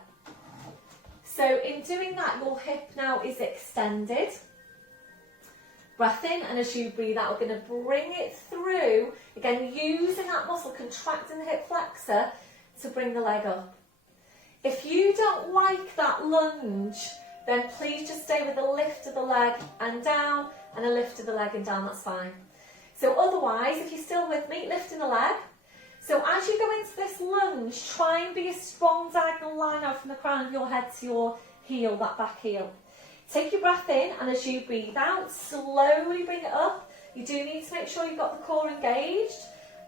So in doing that, your hip now is extended. Breath in, and as you breathe out, we're going to bring it through. Again, using that muscle, contracting the hip flexor to bring the leg up. If you don't like that lunge, then please just stay with a lift of the leg and down, and a lift of the leg and down, that's fine. So otherwise, if you're still with me, lifting the leg. So as you go into this lunge, try and be a strong diagonal line out from the crown of your head to your heel, that back heel. Take your breath in, and as you breathe out, slowly bring it up. You do need to make sure you've got the core engaged.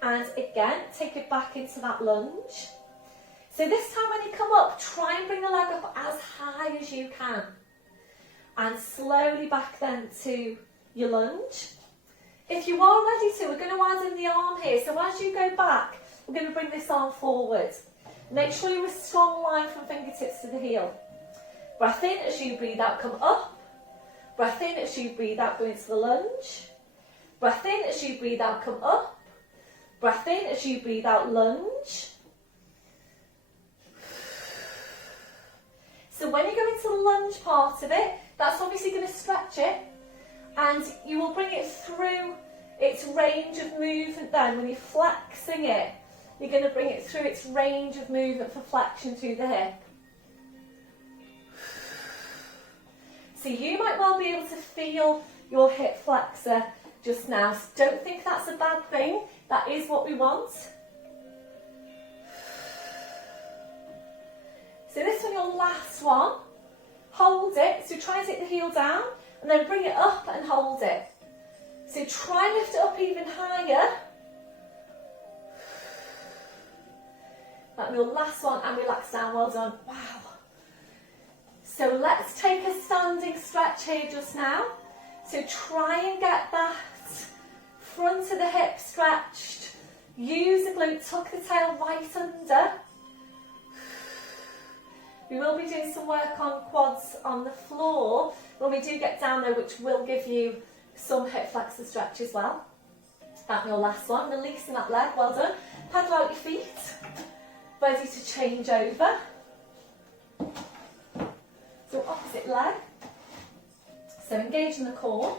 And again, take it back into that lunge. So this time when you come up, try and bring the leg up as high as you can. And slowly back then to your lunge. If you are ready to, we're going to add in the arm here. So as you go back, we're going to bring this arm forward. Make sure you're a strong line from fingertips to the heel. Breath in, as you breathe out, come up. Breath in, as you breathe out, go into the lunge. Breath in, as you breathe out, come up. Breath in, as you breathe out, lunge. So when you go into the lunge part of it, that's obviously going to stretch it, and you will bring it through its range of movement then. When you're flexing it, you're going to bring it through its range of movement for flexion through the hip. So you might well be able to feel your hip flexor just now. So don't think that's a bad thing. That is what we want. So this one, your last one. Hold it. So try and take the heel down and then bring it up and hold it. So try and lift it up even higher. That'll be your last one, and relax down. Well done. Wow. So let's take a standing stretch here just now. So try and get that front of the hip stretched. Use the glute, tuck the tail right under. We will be doing some work on quads on the floor when we do get down there, which will give you some hip flexor stretch as well. That's your last one. Releasing that leg, well done. Paddle out your feet. Ready to change over. So opposite leg. So engaging the core.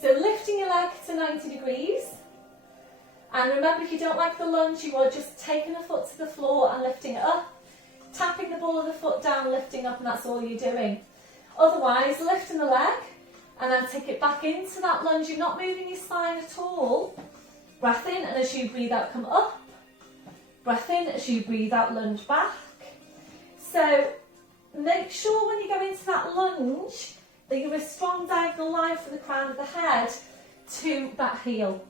So lifting your leg to 90 degrees. And remember, if you don't like the lunge, you are just taking the foot to the floor and lifting it up. Tapping the ball of the foot down, lifting up, and that's all you're doing. Otherwise, lifting the leg and then take it back into that lunge. You're not moving your spine at all. Breath in, and as you breathe out, come up. Breath in, as you breathe out, lunge back. So make sure when you go into that lunge that you're a strong diagonal line from the crown of the head to that heel.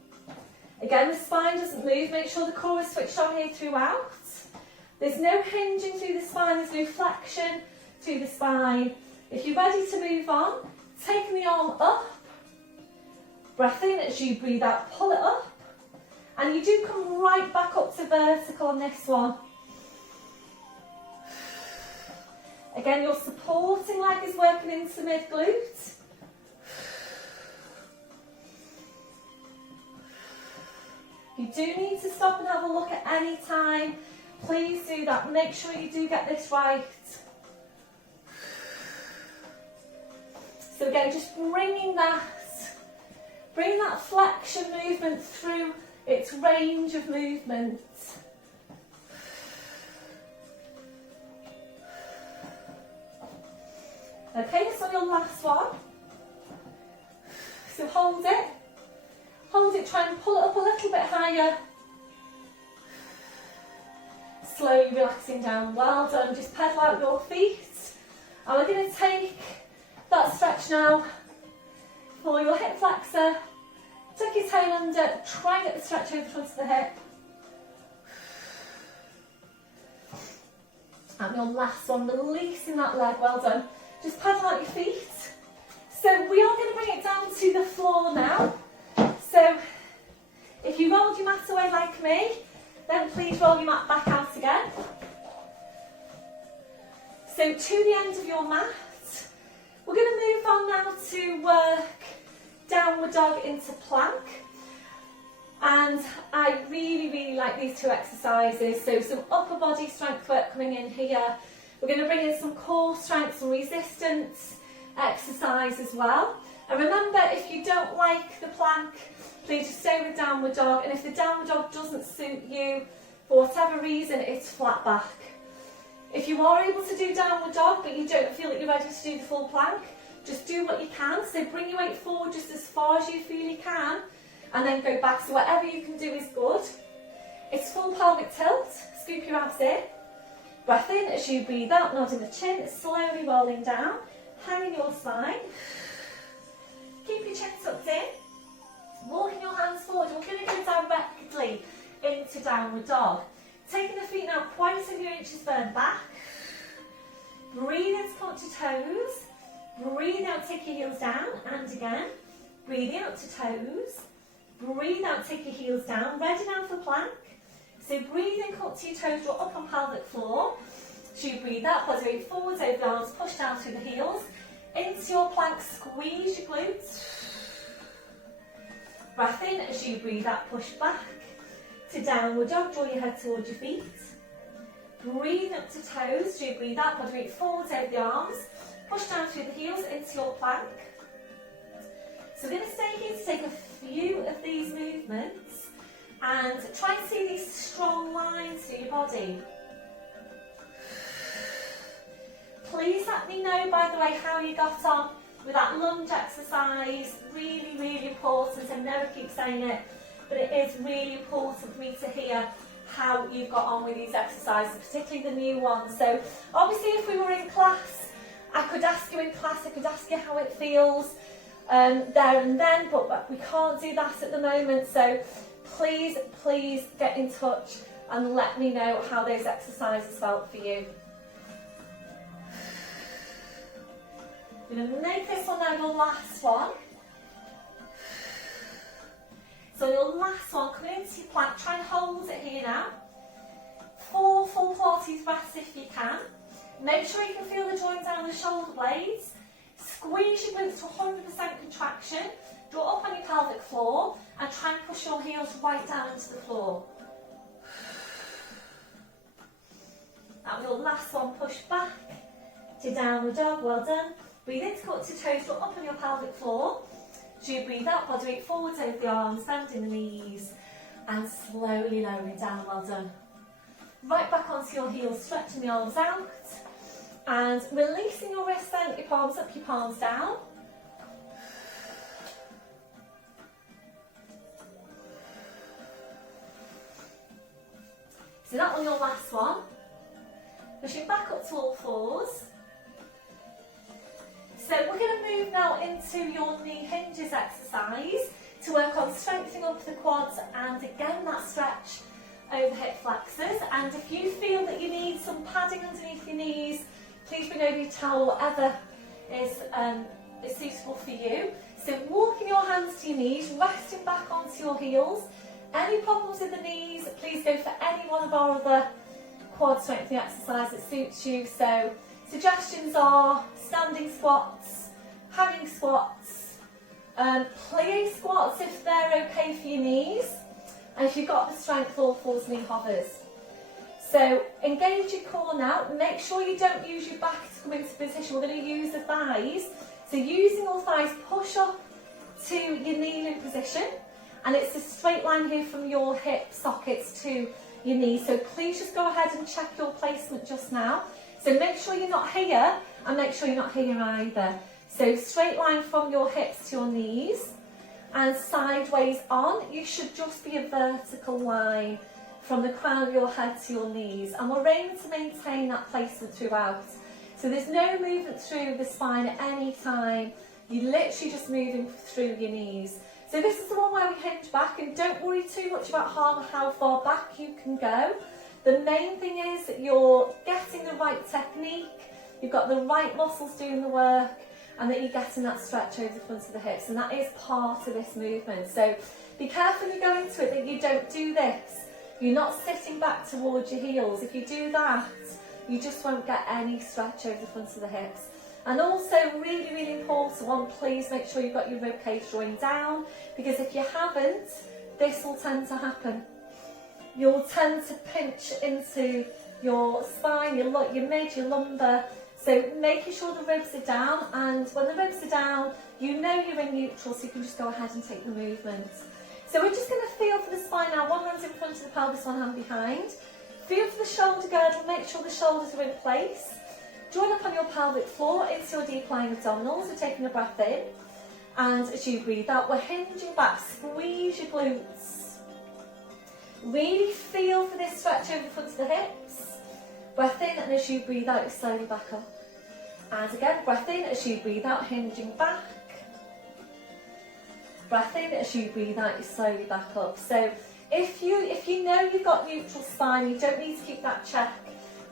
Again, the spine doesn't move. Make sure the core is switched on here throughout. There's no hinging through the spine, there's no flexion through the spine. If you're ready to move on, taking the arm up, breath in as you breathe out, pull it up, and you do come right back up to vertical on this one. Again, your supporting leg is working into mid-glute. You do need to stop and have a look at any time. Please do that. Make sure you do get this right. So again, just bring that flexion movement through its range of movement. Okay, this is your last one. So hold it, try and pull it up a little bit higher. Slowly relaxing down, well done. Just pedal out your feet. And we're going to take that stretch now for your hip flexor. Tuck your tail under, try and get the stretch over the front of the hip. And your last one, releasing that leg, well done. Just paddle out your feet. So we are going to bring it down to the floor now. So if you rolled your mat away like me, then please roll your mat back out again. So to the end of your mat, we're going to move on now to work downward dog into plank. And I really like these two exercises. So some upper body strength work coming in here. We're going to bring in some core strength, some resistance exercise as well. And remember, if you don't like the plank, please just stay with downward dog. And if the downward dog doesn't suit you, for whatever reason, it's flat back. If you are able to do downward dog, but you don't feel that you're ready to do the full plank, just do what you can. So bring your weight forward just as far as you feel you can, and then go back. So whatever you can do is good. It's full pelvic tilt. Scoop your abs in. Breath in as you breathe out, nodding the chin, slowly rolling down, hanging your spine. Keep your chin tucked in. Walking your hands forward. We're going to go directly into downward dog. Taking the feet now quite a few inches further back. Breathe in to point your toes. Breathe out, take your heels down, and again. Breathe out to toes. Breathe out, take your heels down. Ready now for plank. So breathe in, come to your toes, draw up on pelvic floor. So you breathe out, body weight forwards over the arms, push down through the heels. Into your plank, squeeze your glutes. Breath in as you breathe out, push back to downward dog, draw your head towards your feet. Breathe up to toes, so you breathe out, body weight forwards over the arms, push down through the heels into your plank. So we're going to stay here to take a few of these movements and try and see these strong lines through your body. Please let me know, by the way, how you got on with that lunge exercise. Really, really important. I never keep saying it, but it is really important for me to hear how you've got on with these exercises, particularly the new ones. So obviously if we were in class, I could ask you in class, I could ask you how it feels there and then, but we can't do that at the moment. So please get in touch and let me know how those exercises felt for you. I'm going to make this one now your last one. So your last one, come into your plank, try and hold it here now. 4 full Pilates breaths if you can. Make sure you can feel the joint down the shoulder blades. Squeeze your glutes to 100% contraction. Draw up on your pelvic floor and try and push your heels right down into the floor. That was your last one, push back to downward dog, well done. Breathe in to come up to toes, draw up on your pelvic floor. So you breathe out, body weight forwards over the arms, bending the knees, and slowly lowering down, well done. Right back onto your heels, stretching the arms out, and releasing your wrists then, your palms up, your palms down. So that was your last one. Pushing back up to all fours. So we're going to move now into your knee hinges exercise to work on strengthening up the quads and again that stretch over hip flexors. And if you feel that you need some padding underneath your knees, please bring over your towel, whatever is suitable for you. So walking your hands to your knees, resting back onto your heels. Any problems with the knees, please go for any one of our other quad strengthening exercise that suits you. So suggestions are standing squats, hanging squats, plie squats if they're okay for your knees, and if you've got the strength, all fours knee hovers. So engage your core now, make sure you don't use your back to come into position, we're going to use the thighs. So using your thighs, push up to your kneeling position, and it's a straight line here from your hip sockets to your knees. So please just go ahead and check your placement just now. So make sure you're not here, and make sure you're not here either. So straight line from your hips to your knees, and sideways on. You should just be a vertical line from the crown of your head to your knees. And we're aiming to maintain that placement throughout. So there's no movement through the spine at any time. You're literally just moving through your knees. So this is the one where we hinge back, and don't worry too much about how far back you can go. The main thing is that you're getting the right technique, you've got the right muscles doing the work, and that you're getting that stretch over the front of the hips, and that is part of this movement. So be careful you go into it that you don't do this. You're not sitting back towards your heels. If you do that, you just won't get any stretch over the front of the hips. And also, really, really important one, please make sure you've got your ribcage drawing down, because if you haven't, this will tend to happen. You'll tend to pinch into your spine, your mid, your lumbar, So making sure the ribs are down, and when the ribs are down, you know you're in neutral, so you can just go ahead and take the movement. So we're just going to feel for the spine now. One hand's in front of the pelvis, one hand behind. Feel for the shoulder girdle, make sure the shoulders are in place. Join up on your pelvic floor into your deep lying abdominals. We're taking a breath in, and as you breathe out, we're hinging back. Squeeze your glutes. Really feel for this stretch over the front of the hips. Breath in, and as you breathe out, you slowly back up. And again, breath in as you breathe out, hinging back. Breath in as you breathe out, you slowly back up. So if you know you've got neutral spine, you don't need to keep that check.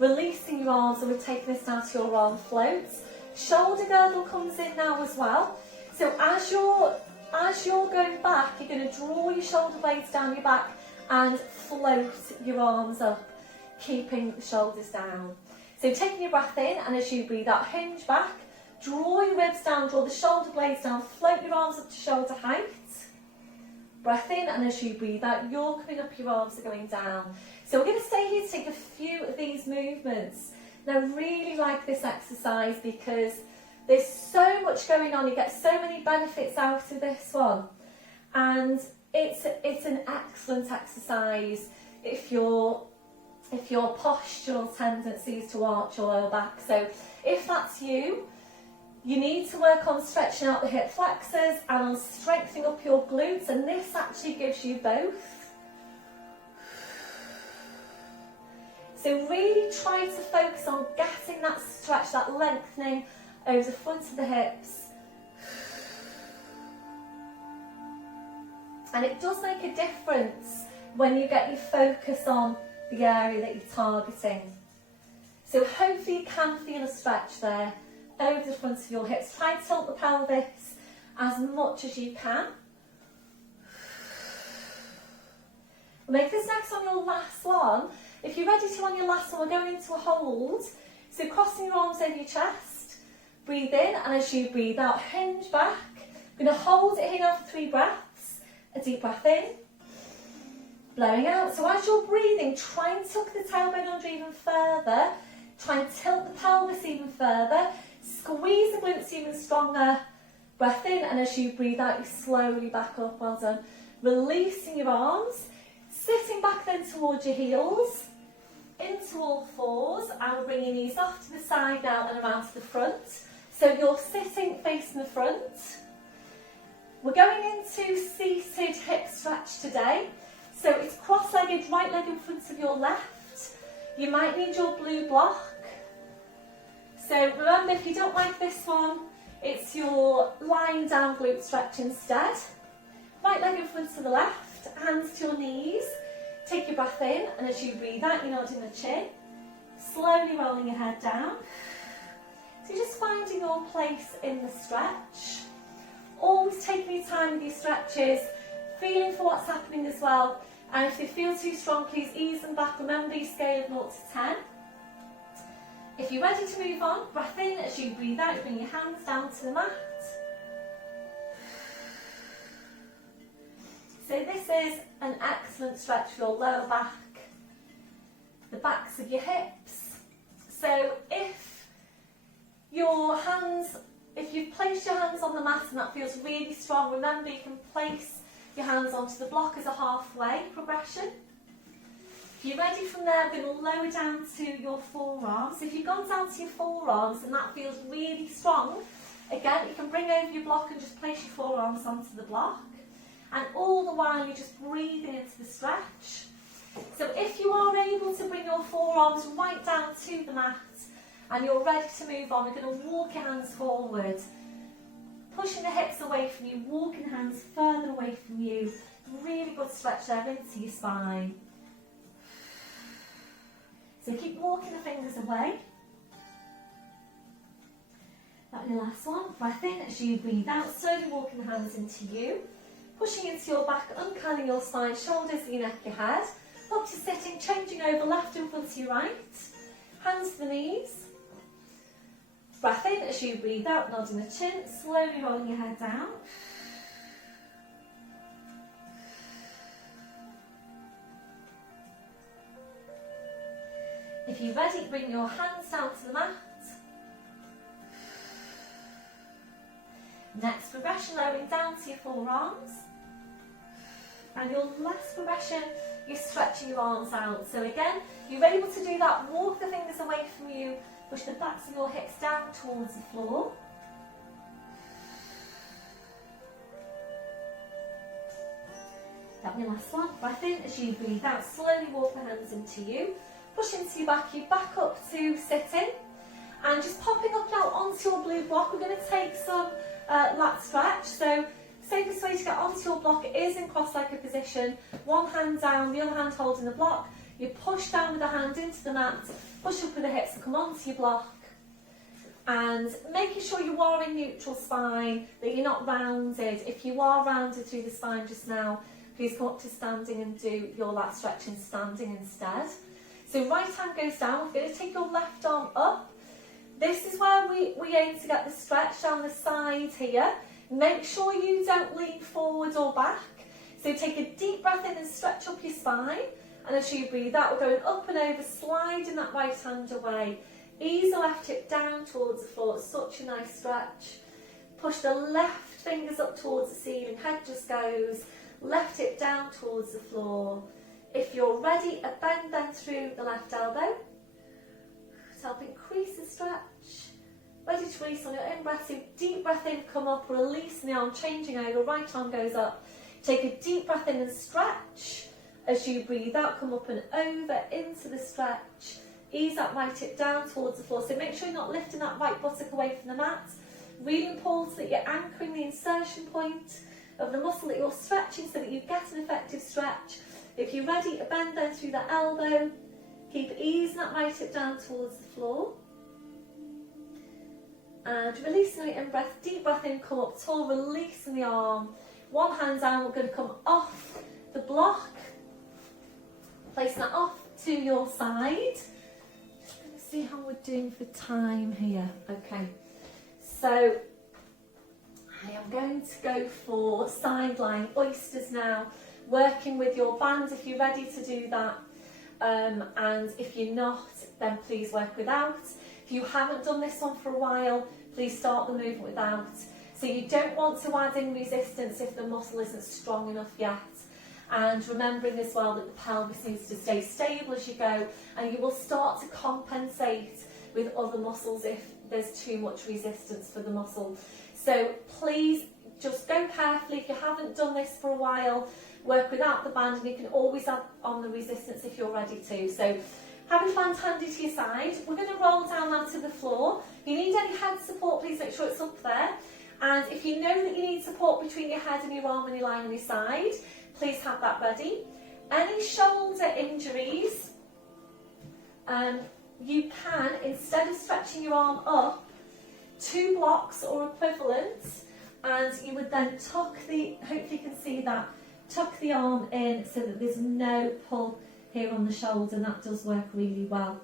Releasing your arms, and we're taking this down to your arm floats. Shoulder girdle comes in now as well. So as you're going back, you're going to draw your shoulder blades down your back and float your arms up, keeping the shoulders down. So taking your breath in, and as you breathe out, hinge back, draw your ribs down, draw the shoulder blades down, float your arms up to shoulder height. Breath in, and as you breathe out, you're coming up, your arms are going down. So we're going to stay here to take a few of these movements. Now, I really like this exercise because there's so much going on. You get so many benefits out of this one. And it's an excellent exercise if your postural tendencies to arch or lower back. So if that's you, you need to work on stretching out the hip flexors and on strengthening up your glutes, and this actually gives you both. So really try to focus on getting that stretch, that lengthening over the front of the hips. And it does make a difference when you get your focus on the area that you're targeting. So hopefully you can feel a stretch there over the front of your hips. Try to tilt the pelvis as much as you can. We'll make this next on your last one. If you're ready to on your last one, we're going into a hold. So crossing your arms over your chest. Breathe in, and as you breathe out, hinge back. We're going to hold it here now for 3 breaths. A deep breath in. Blowing out. So as you're breathing, try and tuck the tailbone under even further. Try and tilt the pelvis even further. Squeeze the glutes even stronger. Breath in, and as you breathe out, you slowly back up. Well done. Releasing your arms. Sitting back then towards your heels. Into all fours. And we're bringing these off to the side now and around to the front. So you're sitting facing the front. We're going into seated hip stretch today. So it's cross-legged, right leg in front of your left. You might need your blue block. So remember, if you don't like this one, it's your lying down glute stretch instead. Right leg in front of the left, hands to your knees. Take your breath in, and as you breathe out, you're nodding the chin. Slowly rolling your head down. So you're just finding your place in the stretch. Always taking your time with your stretches, feeling for what's happening as well. And if they feel too strong, please ease them back. Remember your scale of 0 to 10. If you're ready to move on, breath in as you breathe out, bring your hands down to the mat. So this is an excellent stretch for your lower back, the backs of your hips. So if you've placed your hands on the mat and that feels really strong, remember you can place your hands onto the block as a halfway progression. If you're ready from there, we're going to lower down to your forearms. If you've gone down to your forearms and that feels really strong, again, you can bring over your block and just place your forearms onto the block. And all the while, you're just breathing into the stretch. So if you are able to bring your forearms right down to the mat and you're ready to move on, we're going to walk your hands forward. Pushing the hips away from you, walking hands further away from you. Really good stretch there into your spine. So keep walking the fingers away. That'll be the last one. Breath in as you breathe out, slowly walking the hands into you. Pushing into your back, uncurling your spine, shoulders, your neck, your head. Up to sitting, changing over, left in front to your right. Hands to the knees. Breath in as you breathe out, nodding the chin, slowly rolling your head down. If you're ready, bring your hands down to the mat. Next progression, lowering down to your forearms. And your last progression, you're stretching your arms out. So again, you're able to do that. Walk the fingers away from you. Push the backs of your hips down towards the floor. That'll be your last one. Breath in as you breathe out. Slowly walk the hands into you. Push into your back up to sitting. And just popping up now onto your blue block. We're going to take some lat stretch. So safest way to get onto your block is in cross-legged position. One hand down, the other hand holding the block. You push down with the hand into the mat, push up with the hips and come onto your block. And making sure you are in neutral spine, that you're not rounded. If you are rounded through the spine just now, please come up to standing and do your lat stretching standing instead. So right hand goes down, we're going to take your left arm up. This is where we aim to get the stretch down the side here. Make sure you don't lean forward or back. So take a deep breath in and stretch up your spine. And as you breathe out, we're going up and over, sliding that right hand away. Ease the left hip down towards the floor. It's such a nice stretch. Push the left fingers up towards the ceiling. Head just goes. Left hip down towards the floor. If you're ready, a bend then through the left elbow to help increase the stretch. Ready to release on your in-breath, so deep breath in, come up, releasing the arm, changing over, right arm goes up. Take a deep breath in and stretch. As you breathe out, come up and over into the stretch. Ease that right hip down towards the floor, so make sure you're not lifting that right buttock away from the mat. Really important that you're anchoring the insertion point of the muscle that you're stretching so that you get an effective stretch. If you're ready, a bend then through the elbow. Keep easing that right hip down towards the floor. And releasing the in-breath, deep breath in, come up tall, releasing the arm. One hand down, we're going to come off the block. Placing that off to your side. Just going to see how we're doing for time here. Okay, so I am going to go for Sideline Oysters now. Working with your band if you're ready to do that. And if you're not, then please work without. If you haven't done this one for a while, please start the movement without. So you don't want to add in resistance if the muscle isn't strong enough yet. And remembering as well that the pelvis needs to stay stable as you go, and you will start to compensate with other muscles if there's too much resistance for the muscle. So please just go carefully. If you haven't done this for a while, work without the band, and you can always add on the resistance if you're ready to. So have your band handy to your side. We're going to roll down now to the floor. If you need any head support, please make sure it's up there. And if you know that you need support between your head and your arm when you're lying on your side, please have that ready. Any shoulder injuries, you can, instead of stretching your arm up, 2 blocks or equivalent, and you would then tuck the, hopefully you can see that, tuck the arm in so that there's no pull here on the shoulder, and that does work really well.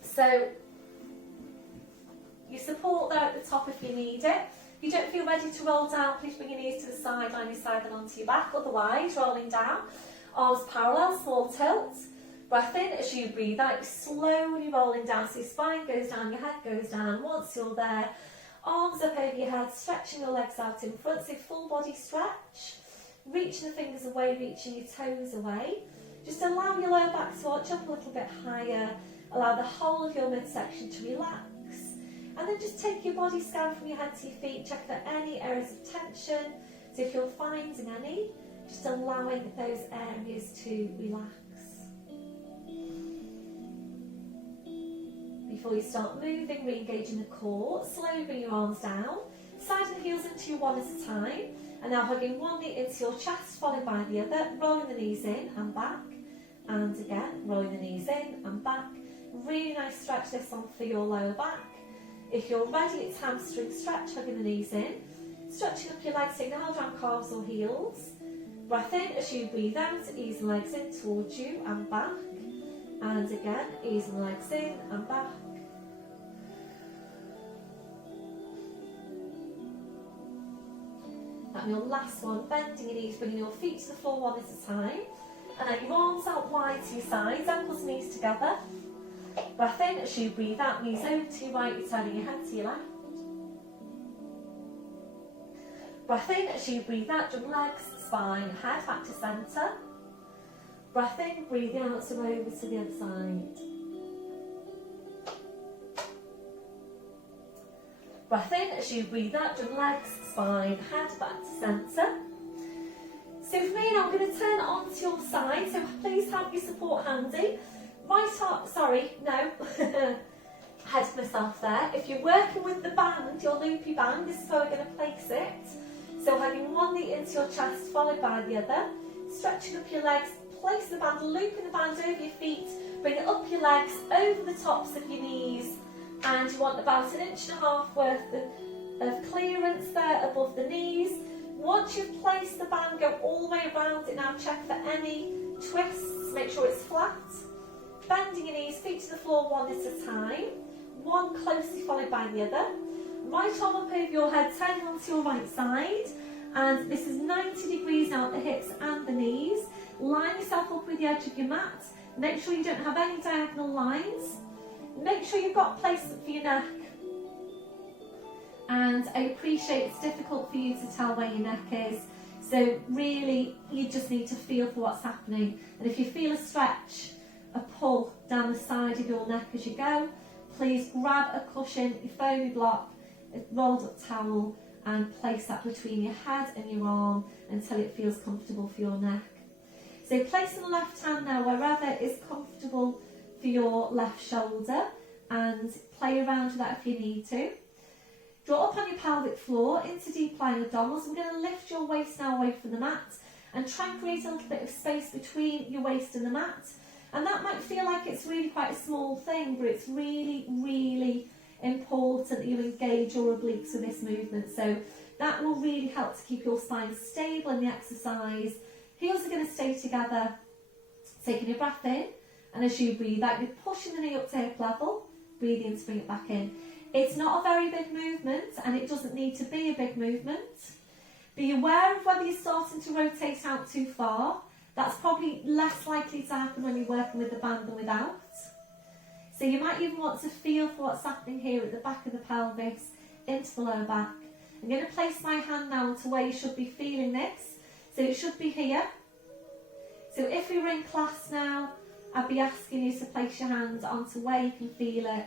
So your support there at the top if you need it. If you don't feel ready to roll down, please bring your knees to the side, line your side and onto your back. Otherwise, rolling down, arms parallel, small tilt. Breath in as you breathe out, you're slowly rolling down, so your spine goes down, your head goes down. Once you're there, arms up over your head, stretching your legs out in front, so full body stretch. Reaching the fingers away, reaching your toes away. Just allow your lower back to arch up a little bit higher. Allow the whole of your midsection to relax. And then just take your body scan from your head to your feet. Check for any areas of tension. So if you're finding any, just allowing those areas to relax. Before you start moving, re-engaging the core. Slowly bring your arms down. Side and heels into you one at a time. And now hugging one knee into your chest, followed by the other. Rolling the knees in and back. And again, rolling the knees in and back. Really nice stretch this one for your lower back. If you're ready, it's hamstring stretch, hugging the knees in. Stretching up your legs, taking hard around calves or heels. Breath in as you breathe out, ease the legs in towards you and back. And again, ease the legs in and back. And your last one, bending your knees, bringing your feet to the floor one at a time. And then your arms out wide to your sides, ankles and knees together. Breath in as you breathe out, knees over to your right, you're turning your head to your left. Breath in as you breathe out, jump legs, spine, head back to centre. Breath in, breathe out, so over to the other side. Breath in as you breathe out, jump legs, spine, head back to centre. So for me now, I'm going to turn it onto your side, so please have your support handy. Right arm, sorry, no, ahead of myself there. If you're working with the band, your loopy band, this is where we're going to place it. So having one knee into your chest, followed by the other. Stretching up your legs, place the band, looping the band over your feet, bring it up your legs, over the tops of your knees, and you want about 1.5 inches worth of clearance there above the knees. Once you've placed the band, go all the way around it now, check for any twists, make sure it's flat. Bending your knees, feet to the floor one at a time, one closely followed by the other. Right arm up over your head, turning onto your right side, and this is 90 degrees now at the hips and the knees. Line yourself up with the edge of your mat, make sure you don't have any diagonal lines. Make sure you've got placement for your neck. And I appreciate it's difficult for you to tell where your neck is, so really you just need to feel for what's happening. And if you feel a stretch, a pull down the side of your neck as you go, please grab a cushion, your foamy block, a rolled up towel, and place that between your head and your arm until it feels comfortable for your neck. So place the left hand now wherever is comfortable for your left shoulder, and play around with that if you need to. Draw up on your pelvic floor into deep lying abdominals. I'm going to lift your waist now away from the mat and try and create a little bit of space between your waist and the mat. And that might feel like it's really quite a small thing, but it's really, really important that you engage your obliques with this movement. So that will really help to keep your spine stable in the exercise. Heels are going to stay together, taking your breath in, and as you breathe out, you're pushing the knee up to hip level, breathing in to bring it back in. It's not a very big movement, and it doesn't need to be a big movement. Be aware of whether you're starting to rotate out too far. That's probably less likely to happen when you're working with the band than without. So you might even want to feel for what's happening here at the back of the pelvis, into the lower back. I'm going to place my hand now onto where you should be feeling this. So it should be here. So if we were in class now, I'd be asking you to place your hand onto where you can feel it,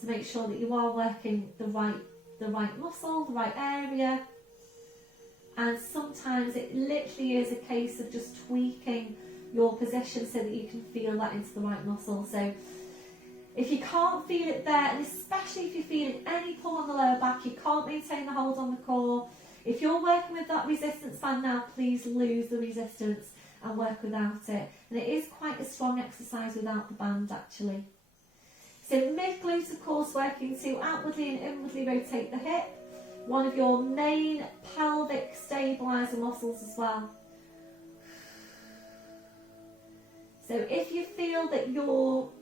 to make sure that you are working the right muscle, the right area. And sometimes it literally is a case of just tweaking your position so that you can feel that into the right muscle. So if you can't feel it there, and especially if you're feeling any pull on the lower back, you can't maintain the hold on the core. If you're working with that resistance band now, please lose the resistance and work without it. And it is quite a strong exercise without the band actually. So mid-glute, of course, working to outwardly and inwardly rotate the hip, one of your main pelvic stabiliser muscles as well. So if you feel that your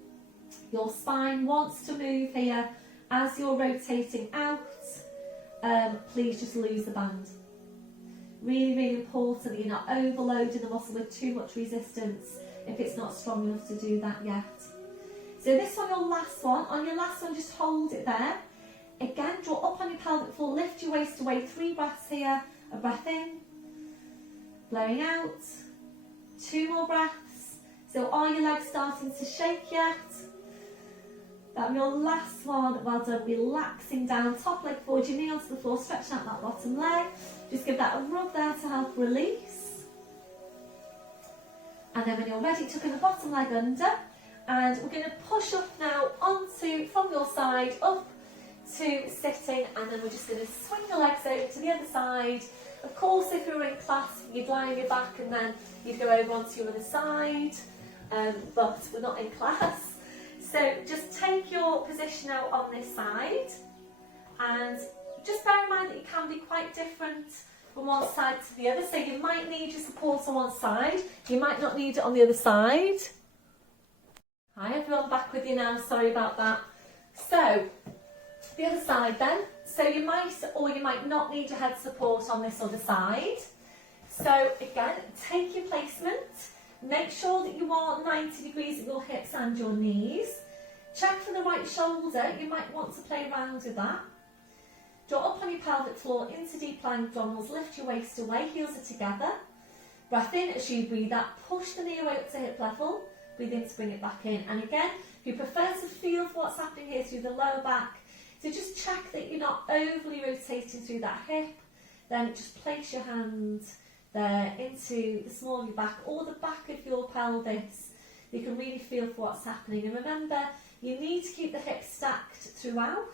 spine wants to move here as you're rotating out, please just lose the band. Really, really important that you're not overloading the muscle with too much resistance if it's not strong enough to do that yet. So this one, your last one. On your last one, just hold it there. Again, draw up on your pelvic floor, lift your waist away. 3 breaths here. A breath in, blowing out. 2 more breaths. So are your legs starting to shake yet? That'll be your last one. Well done. Relaxing down, top leg forward, your knee onto the floor, stretching out that bottom leg. Just give that a rub there to help release. And then when you're ready, tucking the bottom leg under. And we're going to push up now onto, from your side, up to sitting, and then we're just going to swing the legs over to the other side. Of course, if you were in class, you'd lie on your back and then you'd go over onto your other side, but we're not in class. So just take your position out on this side, and just bear in mind that it can be quite different from one side to the other. So you might need your support on one side, you might not need it on the other side. Hi everyone, back with you now, sorry about that. So, the other side then. So you might or you might not need your head support on this other side. So again, take your placement. Make sure that you are 90 degrees at your hips and your knees. Check for the right shoulder, you might want to play around with that. Draw up on your pelvic floor into deep lying abdominals, lift your waist away, heels are together. Breath in as you breathe out, push the knee away up to hip level, breathe in to bring it back in. And again, if you prefer to feel what's happening here through the lower back, so just check that you're not overly rotating through that hip, then just place your hand there into the small of your back or the back of your pelvis. You can really feel for what's happening. And remember, you need to keep the hips stacked throughout.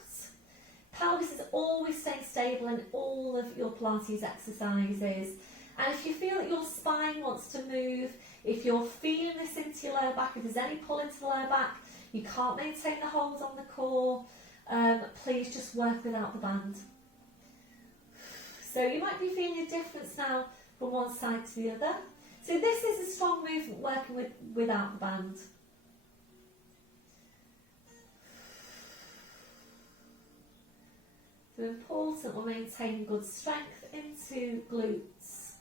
Pelvis is always staying stable in all of your Pilates exercises. And if you feel that your spine wants to move, if you're feeling this into your lower back, if there's any pull into the lower back, you can't maintain the hold on the core, please just work without the band. So you might be feeling a difference now from one side to the other. So this is a strong movement working without the band. So important we're maintaining good strength into glutes.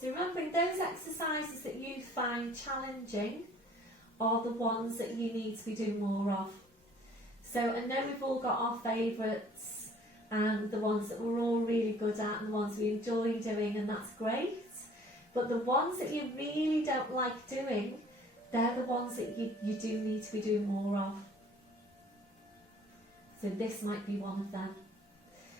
So remembering those exercises that you find challenging are the ones that you need to be doing more of. So I know we've all got our favourites and the ones that we're all really good at and the ones we enjoy doing, and that's great. But the ones that you really don't like doing, they're the ones that you do need to be doing more of. So this might be one of them.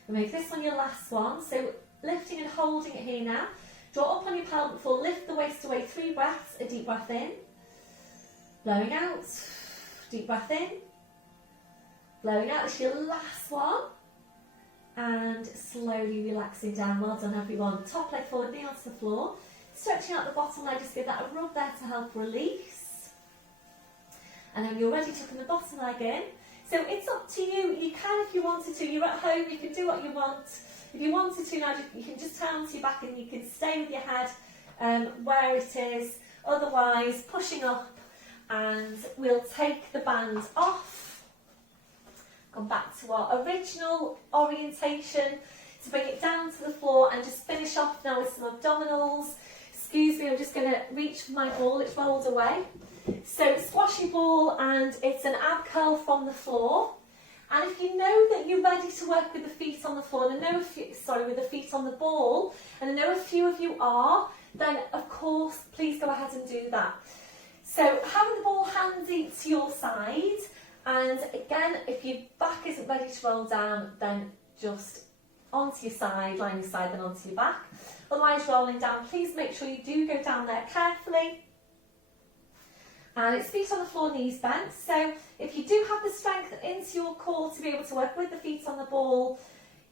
We'll make this one your last one. So lifting and holding it here now. Draw up on your pelvic floor, lift the waist away, 3 breaths, a deep breath in. Blowing out, deep breath in. Blowing out, it's your last one. And slowly relaxing down. Well done everyone. Top leg forward, knee onto the floor. Stretching out the bottom leg, just give that a rub there to help release. And then you're ready to tuck the bottom leg in. So it's up to you. You can, if you wanted to. You're at home, you can do what you want. If you wanted to now, you can just turn onto your back and you can stay with your head where it is. Otherwise, pushing up, and we'll take the band off. Come back to our original orientation to bring it down to the floor and just finish off now with some abdominals. Excuse me, I'm just going to reach for my ball, it's rolled away. So squashy ball, and it's an ab curl from the floor. And if you know that you're ready to work with the feet on the floor, and I know with the feet on the ball, and I know a few of you are, then of course, please go ahead and do that. So having the ball handy to your side, and again, if your back isn't ready to roll down, then just onto your side, lying your side, then onto your back. Otherwise, rolling down, please make sure you do go down there carefully. And it's feet on the floor, knees bent. So if you do have the strength into your core to be able to work with the feet on the ball,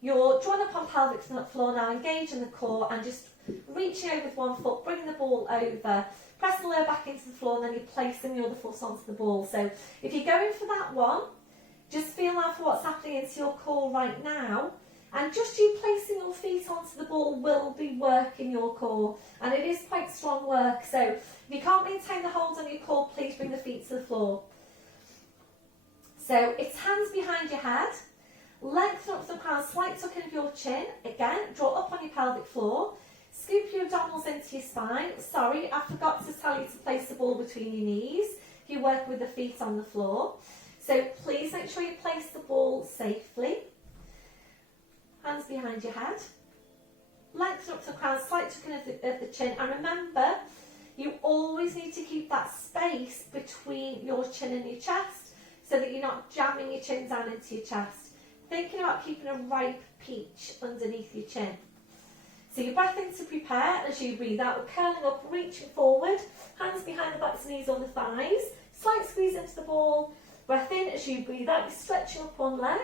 you're drawn up on pelvic floor now, engaging the core and just reaching over with one foot, bringing the ball over, pressing the lower back into the floor, and then you're placing the other foot onto the ball. So if you're going for that one, just feel out for what's happening into your core right now. And just you placing your feet onto the ball will be working your core. And it is quite strong work. So if you can't maintain the hold on your core, please bring the feet to the floor. So it's hands behind your head. Lengthen up the crown, slight tuck in of your chin. Again, draw up on your pelvic floor. Scoop your abdominals into your spine. Sorry, I forgot to tell you to place the ball between your knees if you work with the feet on the floor. So please make sure you place the ball safely. Hands behind your head. Lengthen up the crown, slight tuck in of the chin. And remember, you always need to keep that space between your chin and your chest so that you're not jamming your chin down into your chest. Thinking about keeping a ripe peach underneath your chin. So your breath in to prepare as you breathe out. We're curling up, reaching forward. Hands behind the backs, knees on the thighs. Slight squeeze into the ball. Breath in as you breathe out. You're stretching up one leg.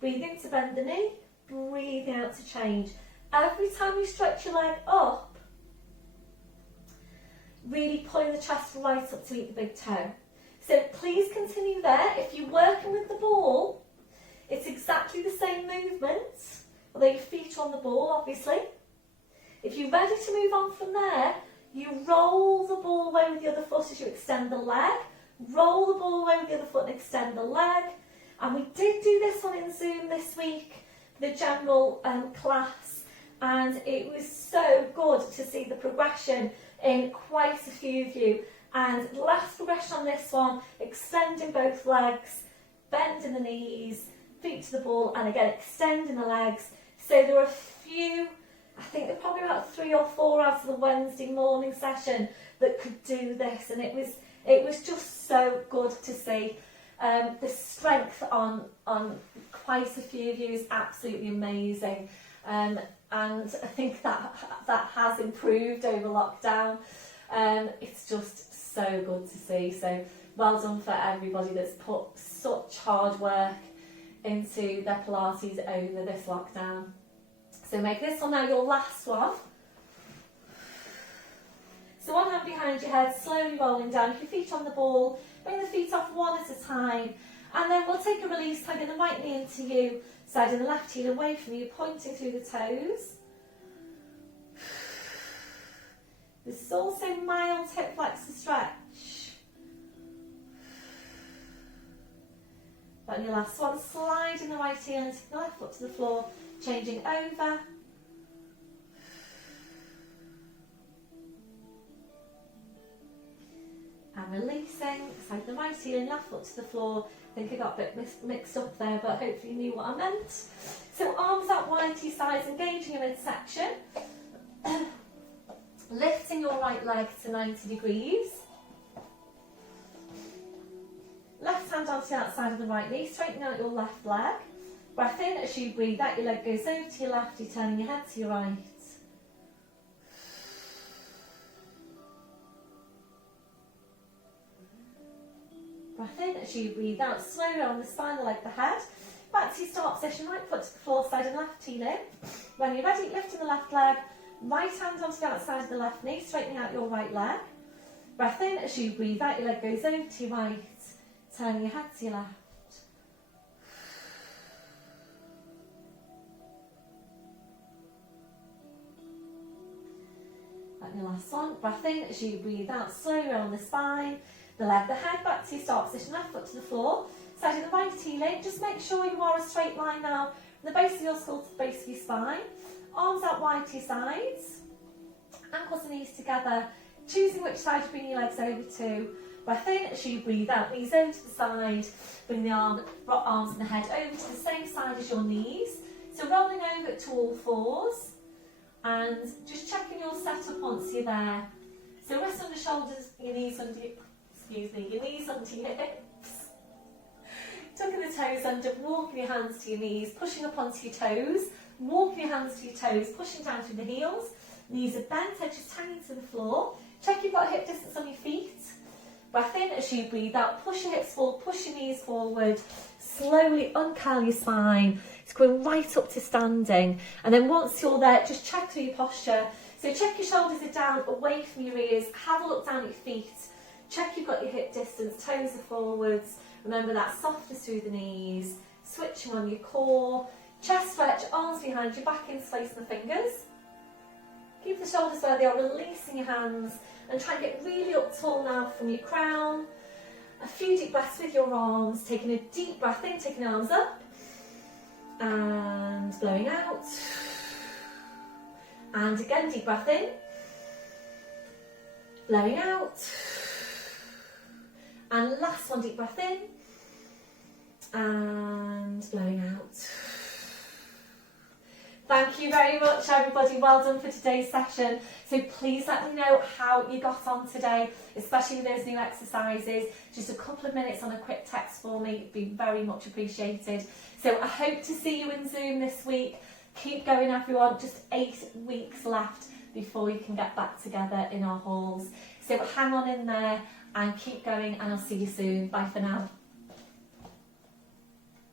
Breathe in to bend the knee. Breathe out to change. Every time you stretch your leg up, really pulling the chest right up to meet the big toe. So please continue there. If you're working with the ball, it's exactly the same movement, although your feet are on the ball, obviously. If you're ready to move on from there, you roll the ball away with the other foot as you extend the leg. Roll the ball away with the other foot and extend the leg. And we did do this one in Zoom this week, the general class, and it was so good to see the progression in quite a few of you. And last progression on this one, extending both legs, bending the knees, feet to the ball, and again extending the legs. So there are a few, I think there are probably about 3 or 4 out of the Wednesday morning session that could do this, and it was just so good to see. The strength on quite a few of you is absolutely amazing, and I think that has improved over lockdown. It's just so good to see. So well done for everybody that's put such hard work into their Pilates over this lockdown. So make this one now your last one. So one hand behind your head, slowly rolling down. If your feet on the ball, bring the feet off one at a time. And then we'll take a release, tugging the right knee into you, sliding the left heel away from you, pointing through the toes. This is also mild hip flexor stretch. And your last one, sliding the right heel into the left foot to the floor, changing over. And releasing, slide the right heel in, left foot to the floor. I think I got a bit mixed up there, but hopefully you knew what I meant. So arms out wide to your sides, engaging your midsection. Lifting your right leg to 90 degrees. Left hand onto the outside of the right knee, straightening out your left leg. Breath in as you breathe out, your leg goes over to your left, you're turning your head to your right. Breath in as you breathe out, slowly on the spine, the leg, the head. Back to your start position, right foot to the floor, side and left heel in. When you're ready, lifting the left leg, right hand onto the outside of the left knee, straightening out your right leg. Breath in as you breathe out, your leg goes over to your right, turning your head to your left. And your last one, breath in as you breathe out, slowly around the spine, the leg, the head, back to your start position, left foot to the floor, side of the right heel in. Just make sure you are a straight line now, from the base of your skull to the base of your spine. Arms out wide to your sides, ankles and knees together, choosing which side you bring your legs over to. Breath in as you breathe out, knees over to the side, bring the arms and the head over to the same side as your knees. So rolling over to all fours, and just checking your setup once you're there. So wrists under shoulders, your knees under your, your knees under your hips. Tucking the toes under, walking your hands to your knees, pushing up onto your toes. Walking your hands to your toes, pushing down through the heels. Knees are bent, edges hanging to the floor. Check you've got hip distance on your feet. Breath in as you breathe out. Push your hips forward, push your knees forward. Slowly uncurl your spine. It's going right up to standing. And then once you're there, just check through your posture. So check your shoulders are down, away from your ears. Have a look down at your feet. Check you've got your hip distance, toes are forwards. Remember that softness through the knees. Switching on your core. Chest stretch, arms behind you, back interlacing the fingers. Keep the shoulders where they are, releasing your hands, and try and get really up tall now from your crown. A few deep breaths with your arms, taking a deep breath in, taking the arms up, and blowing out. And again, deep breath in, blowing out. And last one, deep breath in, and blowing out. Thank you very much, everybody. Well done for today's session. So please let me know how you got on today, especially with those new exercises. Just a couple of minutes on a quick text for me would be very much appreciated. So I hope to see you in Zoom this week. Keep going, everyone. Just 8 weeks left before you can get back together in our halls. So hang on in there and keep going, and I'll see you soon. Bye for now.